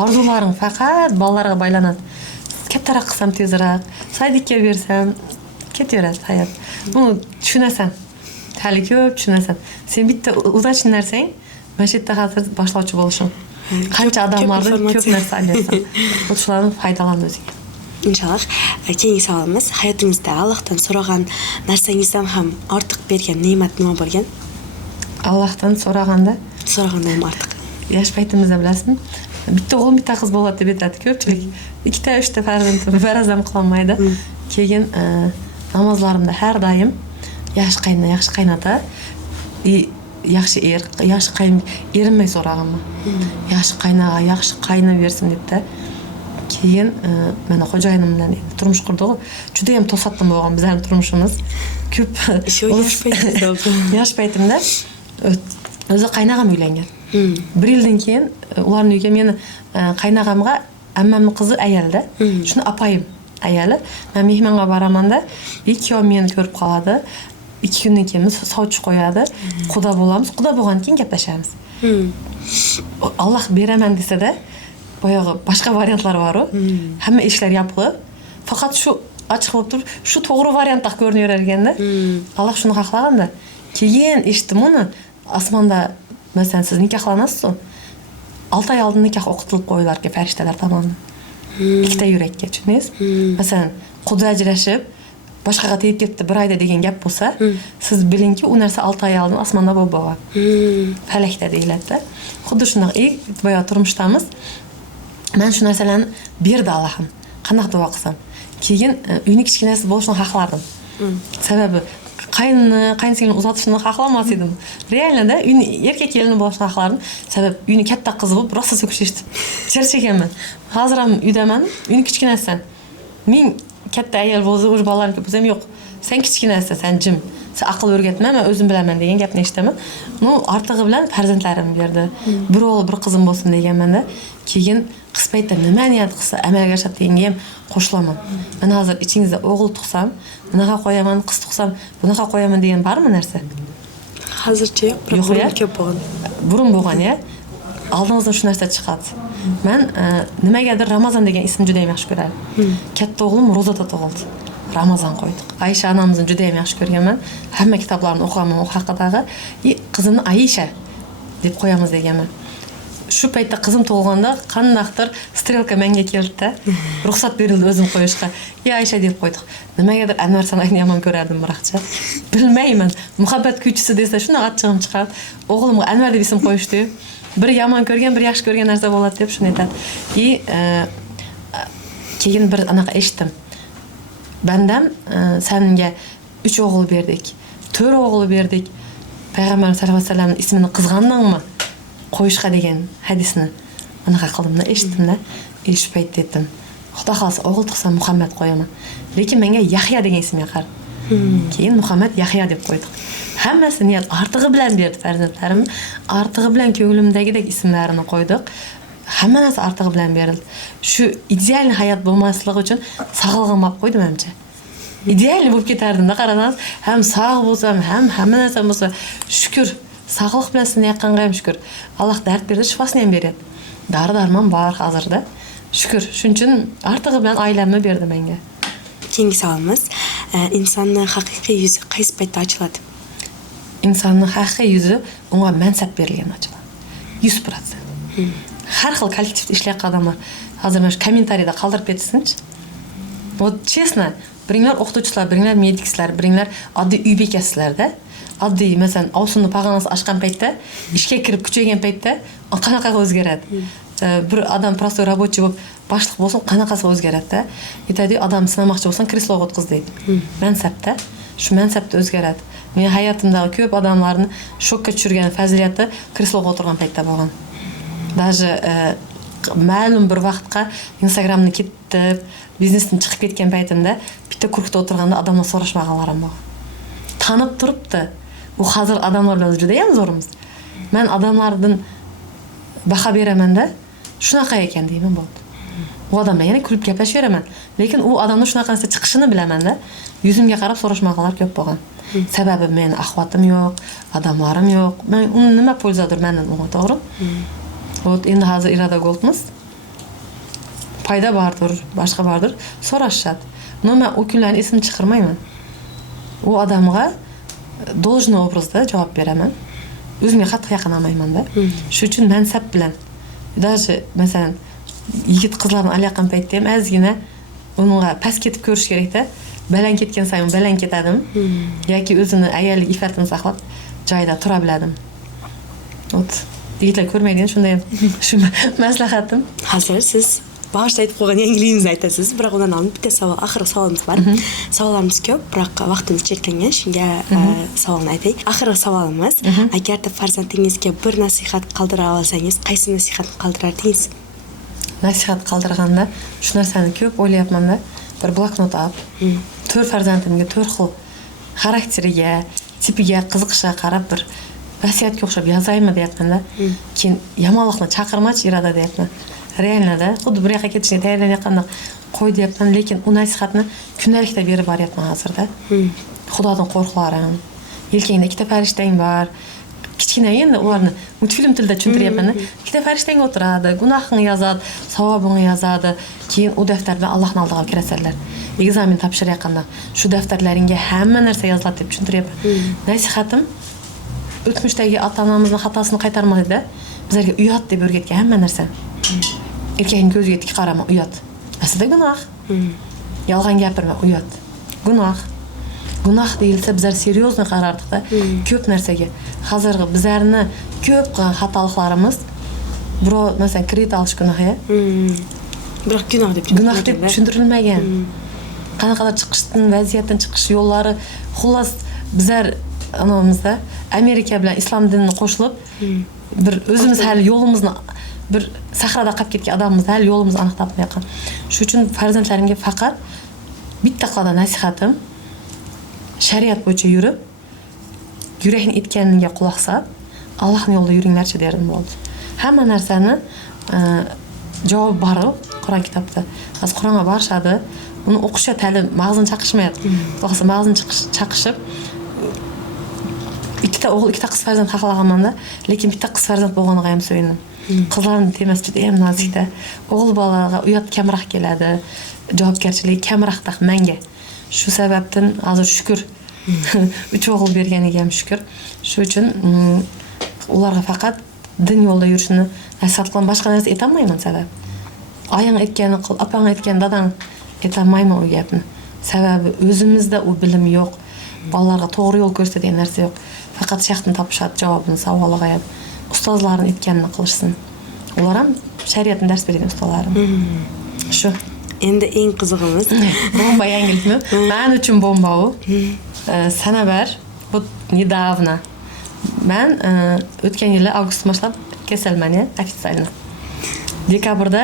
Orzularing faqat bolalarga baylanadi. Kattaroq qilsam tezroq, saydikka bersam ketaveradi hayot. Buni tushunasan. Hali ko'p tushunasan. Sen bitta udachli narsang, mana shu yerda hozir boshlovchi bo'lishing. Qancha odamlardan ko'p narsa olasan. O'shalardan foydalan o'zingga. Inshaalloh. Keyingi savolimiz, hayotingizda Allohdan so'ragan narsangizdan ham ortiq bergan ne'mat nima bo'lgan? Allohdan so'ragandan ham ortiq. Yosh paytimizda bilasizmi? Bitta o'g'il, bitta qiz bo'ladi deb aytadi ko'pchilik. 2-3 farzand barazam qilolmaydi. Keyin namozlarimda har doim yaxshi qaynota, yaxshi er, yaxshi qayn erinmay so'raganman. Yaxshi qaynaga, yaxshi qaynab bersin debdi. Keyin mana xo'jayinim bilan turmush qurdik. Juda ham to'satdan bo'lgan bizning turmushimiz. Ko'p yosh paytimda o'zi qaynag'am uylangan. 1 yildan keyin ularning uyiga meni qaynag'amga ammamning qizi ayolda. Shuni apayim ayoli. Men mehmonga boramanda, kuyovim meni ko'rib qoladi. 2 kundan keyin sovchi qo'yadi. Quda bo'lamiz. Quda bo'lgandan keyin gaplashamiz. Alloh beraman desa-da, boyag'i boshqa variantlar bor-ku. Hamma ishlar yopiq. Faqat shu ochiq bo'lib turib, shu to'g'ri variantda ko'rinaverar ekanda. Alloh shuni xohlaganda, keyin eshitdim uni osmonda masalan siz nikohlanasiz-ku. 6 oy oldin nikoh o'qitilib qo'yilar ekan farishtalar tomonidan. Ikkita yurakka, tushundingiz? Masalan, quda ajrashib, boshqaga tegib ketdi 1 oyda degan gap bo'lsa, siz bilingki, u narsa 6 oy oldin osmonda bo'lib bo'lgan. Falakda deyiladi-da. Xuddi shunaqa boya turmushdamiz. Men shu narsalarni berdi Allohim. Qanday duo qilsam. Keyin uyni kichkinasi bo'lishini xohlardim. Sababi qaynsinglini uzatishni xohlamas edim. Realda uyni erkak kelini bo'lishni xohlardim. Sababi uyni katta qizi bo'lib, rosa so'kishdi. Charchaganman. Hozir ham uydaman, uyni kichkinasisan. Men katta ayol bo'lsa, o'z bolalarni ko'p bo'lsam yo'q. Sen kichkinasisan, sen jim. Sen aql o'rgatma, men o'zim bilaman degan gapni eshitaman. Nu ortig'i bilan farzandlarim berdi. Bir o'g'il, bir qizim bo'lsin deganmanda, keyin qiz paytda nima niyat qilsa amalga oshadi deganga ham qo'shilaman. Men hozir ichingizda o'g'il tug'sam, bunaqa qo'yaman, qiz tug'sam, bunaqa qo'yaman degan bormi narsa? Hozircha yo'q, biroq ko'p bo'lgan. Burun bo'lgan, ya. Oldimizdan shu narsa chiqadi. Men nimagadir Ramazon degan ismni juda ham yaxshi ko'raman. Katta o'g'lim ro'zada tug'ildi. Ramazon qo'ydik. Aisha onamizni juda ham yaxshi ko'rganman. Hamma kitoblarni o'qigaman u haqidagi. Qizimni Aisha deb qo'yamiz deganman. Shu paytda qizim tug'ilganda qandaqdir strelka menga keldi-da. Ruxsat berildi o'zim qo'yishga. Aisha deb qo'ydik. Nimagadir Anvar Sanoyni yomon ko'rardim biroqcha. Bilmayman. Muhabbat kuychisi desa shuni achchig'im chiqadi. O'g'limga Anvar deb ism qo'yishdi. Bir yomon ko'rgan, bir yaxshi ko'rgan narsa bo'ladi deb shuni aytadi. Keyin bir anaqa eshitdim. Bandam senga 3 o'g'il berdik, 4 o'g'il berdik. Payg'ambar sollallohu alayhi vasallamning ismini qizg'andingmi? Qo'yishga degan hadisni anaqa qildimda, eshitdimda. Shu paytda aytdim. Xudo xolsa o'g'il tug'sam Muhammad qo'yaman. Lekin menga Yahya degan ismga qara. Keyin Muhammad Yahya deb qo'ydik. Hammasi niyat ortig'i bilan berdi farzandlarim. Ortig'i bilan ko'nglimdagidek ismlarini qo'ydik. Hamma narsa ortig'i bilan berildi. Shu ideal hayot bo'lmasligi uchun sog'lig'im olib qo'ydi menimcha. Ideal bo'lib ketardim-da qarasangiz, ham sog' bo'lsam, ham hamma narsa bo'lsa, shukr, sog'liq bilan sinayotganga ham shukr. Alloh dard berdi, shifosini ham beradi. Dori-darmon bor hozirda. Shukr. Shuning uchun ortig'i bilan oilamni berdi menga. Keyingi savolimiz, insonning haqiqiy yuzi qaysi paytda ochiladi? Insonning haqiqiy yuzi unga mansab berilgan ochiladi. 100%. Har xil kollektivda ishlayotgan odamlar hozir mana shu kommentariyada qoldirib ketsinchi. Вот честно, biringlar o'qituvchilar, biringlar mediklar, biringlar oddiy uy bekasizlarda, oddiy masalan, ovsinni pag'anasi ochgan paytda, ishga kirib kuchaygan paytda qanaqa o'zgaradi? Bir odam prosto рабочий bo'lib boshliq bo'lsin, qanaqasi o'zgaradi-da? Aytadi, odam sinamoqchi bo'lsan, kresloga o'tqiz deydi. Mansabda, shu mansabda o'zgaradi. Men hayotimdagi ko'p odamlarni shokka tushirgan fazilati kresloga o'tirgan paytda bo'lgan. Даже ma'lum bir vaqtga Instagramni ketib, biznesdan chiqib ketgan paytimda bitta kurkda o'tirganda odamlar so'rashmaganlarim bor. Tanib turibdi. U hozir odamlar bilan juda ham zo'rmiz. Men odamlardan baho beraman-da, shunaqa ekan deyman bo'ldi. U odam bilan yana kulib gaplashaveraman, lekin u odamning shunaqa narsa chiqishini bilaman-da. Yuzimga qarab so'rashmaganlar ko'p bo'lgan. Sababi men ahvotim yo'q, odamlarim yo'q. Men uni nima foydadir mendan, to'g'ri? Вот endi hozir Iroda Goldmiz. Foyda bordir, boshqa bordir, so'rashadi. Men u kunlarni esimni chiqarmayman. U odamga должный obrazda javob beraman. O'zimga qattiq yaqin olmayman-da. Shuning uchun mansab bilan. Даже masalan, yigit qizlarni olayotgan paytda ham ozgina unga past ketib ko'rish kerak-da. Baland ketgan sayin baland ketadim. Yoki o'zini ayollik ifatini saqlab joyida tura biladim. Вот yigitlar ko'rmaydigan shunday shu maslahatim. Hozir siz boshida aytib qo'ygan yangiligimizni aytasiz, biroq undan oldin bitta savol, oxirgi savolimiz bor. Savollarimiz ko'p, biroq vaqtimiz cheklangan, shunga savolni aytay. Oxirgi savolimiz, agarda farzandingizga bir nasihat qoldira olsangiz, qaysi nasihatni qoldirardingiz? Nasihat qoldirganda shu narsani ko'p o'ylayapman-da. Bir bloknot olib, 4 farzandimga 4 xil xarakteriga, tipiga, qiziqishiga qarab bir vasiyatga o'xshab yozaymi deyapman-da. Keyin yomonlikni chaqirmachi Iroda deyapman. Realda xuddi bir yoqqa ketishga tayyorlanayotganda qo'y deyapman, lekin u nasihatni kundalikda berib boryapman hozirda. Xudodan qo'rqlarim. Yelkangda ikkita farishtang bor. Kichkina endi ularni multfilm tilida tushuntiryapman. Ikkita farishtang o'tiradi, gunohingni yozadi, savobingni yozadi. Keyin u daftardan Allohning oldiga olib kirasanlar. Ekzamen topshirayotganda shu daftarlaringga hamma narsa yoziladi deb tushuntiryapman. Nasihatim o'tmishdagi ota-onamizning xatosini qaytarmaydi. Bizlarga uyat deb o'rgatgan hamma narsa. Erkakning ko'ziga tik qarama, uyat. Aslida gunoh. Yolg'on gapirma, uyat. Gunoh. Gunoh deyilsa bizlar seriozno qarardik-da ko'p narsaga. Hozirgi bizlarni ko'p xatoliklarimiz birov masalan kredit olish gunohi. Biroq gunoh deb tushuntirilmagan. Qanaqadir chiqishdan, vaziyatdan chiqish yo'llari, xullas bizlar anamizda Amerika bilan islom dinini qo'shilib bir o'zimiz hali yo'limizni bir sahrada qolib ketgan odamimiz hali yo'limizni aniq topmayotgan. Shuning uchun farzandlarimga faqat bitta qilgan nasihatim shariat bo'yicha yurib, yurakni aytganiga quloq solib, Allohning yo'lida yuringlarchi derdim bo'ldi. Hamma narsani javob bor Qur'on kitobida. Hozir Qur'onga borishadi, uni o'qishga ta'lim mag'zini chaqishmayapti. To'g'risi mag'zini chaqishib ikkita o'g'il, ikkita qiz farzand haqlagaman-da, lekin bitta qiz farzand bo'lganiga ham so'yindim. Qizlarning temasi juda ham nozikda. O'g'il bolalarga uyat kamroq keladi, javobgarchilik kamroqda menga. Shu sababdan hozir shukr 3 o'g'il berganiga ham shukr. Shu uchun ularga faqat din yo'lida yurishni nasihat qilaman, boshqa narsa aytolmayman sabab. Oying aytganini qil, opang aytgan dadang aytolmayman u gapni. Sababi o'zimizda u bilim yo'q. Bolalarga to'g'ri yo'l ko'rsatadigan narsa yo'q. Faqat shayxdan topishadi javobini, savoliga ham. Ustozlarning aytganini qilishsin. Ular ham shariatni dars bergan ustozlarim. Shu. Endi eng qizig'imiz bomba yangilikmi? Men uchun bomba u. Sanabar, bu недавно. Men o'tgan yili avgust boshlab kasalman, ofitsialni. Dekabrda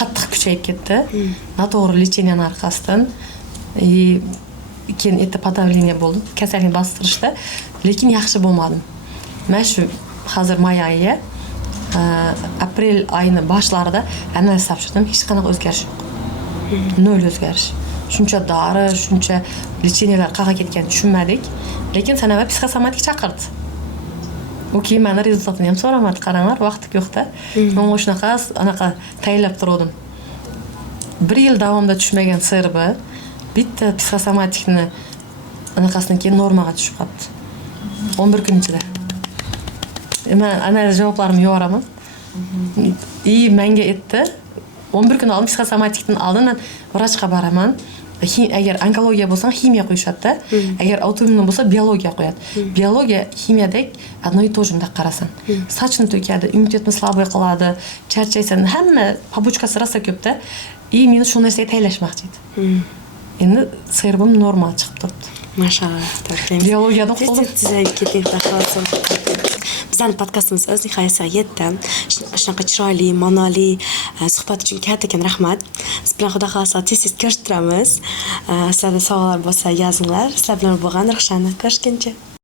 qattiq kuchayib ketdi. Noto'g'ri lecheniyaning orqasidan keyin eti подавление bo'ldi, kasallikni bostirishdi, lekin yaxshi bo'lmadim. Mana shu hozir may oyi, aprel oyining boshlarida analiz topshirdim, hech qanaqa o'zgarish yo'q. Nol o'zgarish. Shuncha dori, shuncha lecheniyalar qayerga ketgan tushunmadik, lekin sanava psixosomatik chaqirdi. U keyin meni rezultatini ham so'ramadi, qaranglar, vaqti yo'qda. Men anaqa tayinlab turdim. 1 yil davomida tushmagan SRB bitta psixosomatikni anaqasidan keyin normaga tushib qoldi. 11 kun ichida. Men analiz javoblarimni yo'raman. Menga aytdi, 11 kun oldin psixosomatikdan oldin men vrachga boraman. Agar onkologiya bo'lsa, ximiya qo'yishadi. Agar autoimmun bo'lsa, biologiya qo'yadi. Biologiya ximiyadek одно и то же deb qarasan. Sochni to'kadi, immunitetni slabый qiladi, charchaysan, hamma побочкасы rosa ko'pda. Meni shu narsaga tayinlashmoqchi edi. Endi serbim normal chiqib turibdi. Mashallah. Biologiyada qo'lib tizayib ketdi xolos. Bizning podkastimiz o'z nihoyasiga yetdi. Shunaqa chiroyli, ma'noli suhbat uchun katta rahmat. Siz bilan xudo xolasa tez-tez ko'rishtiramiz. Sizlarda savollar bo'lsa yozinglar. Sizlar bilan bo'lgan Ruxshana ko'rishguncha.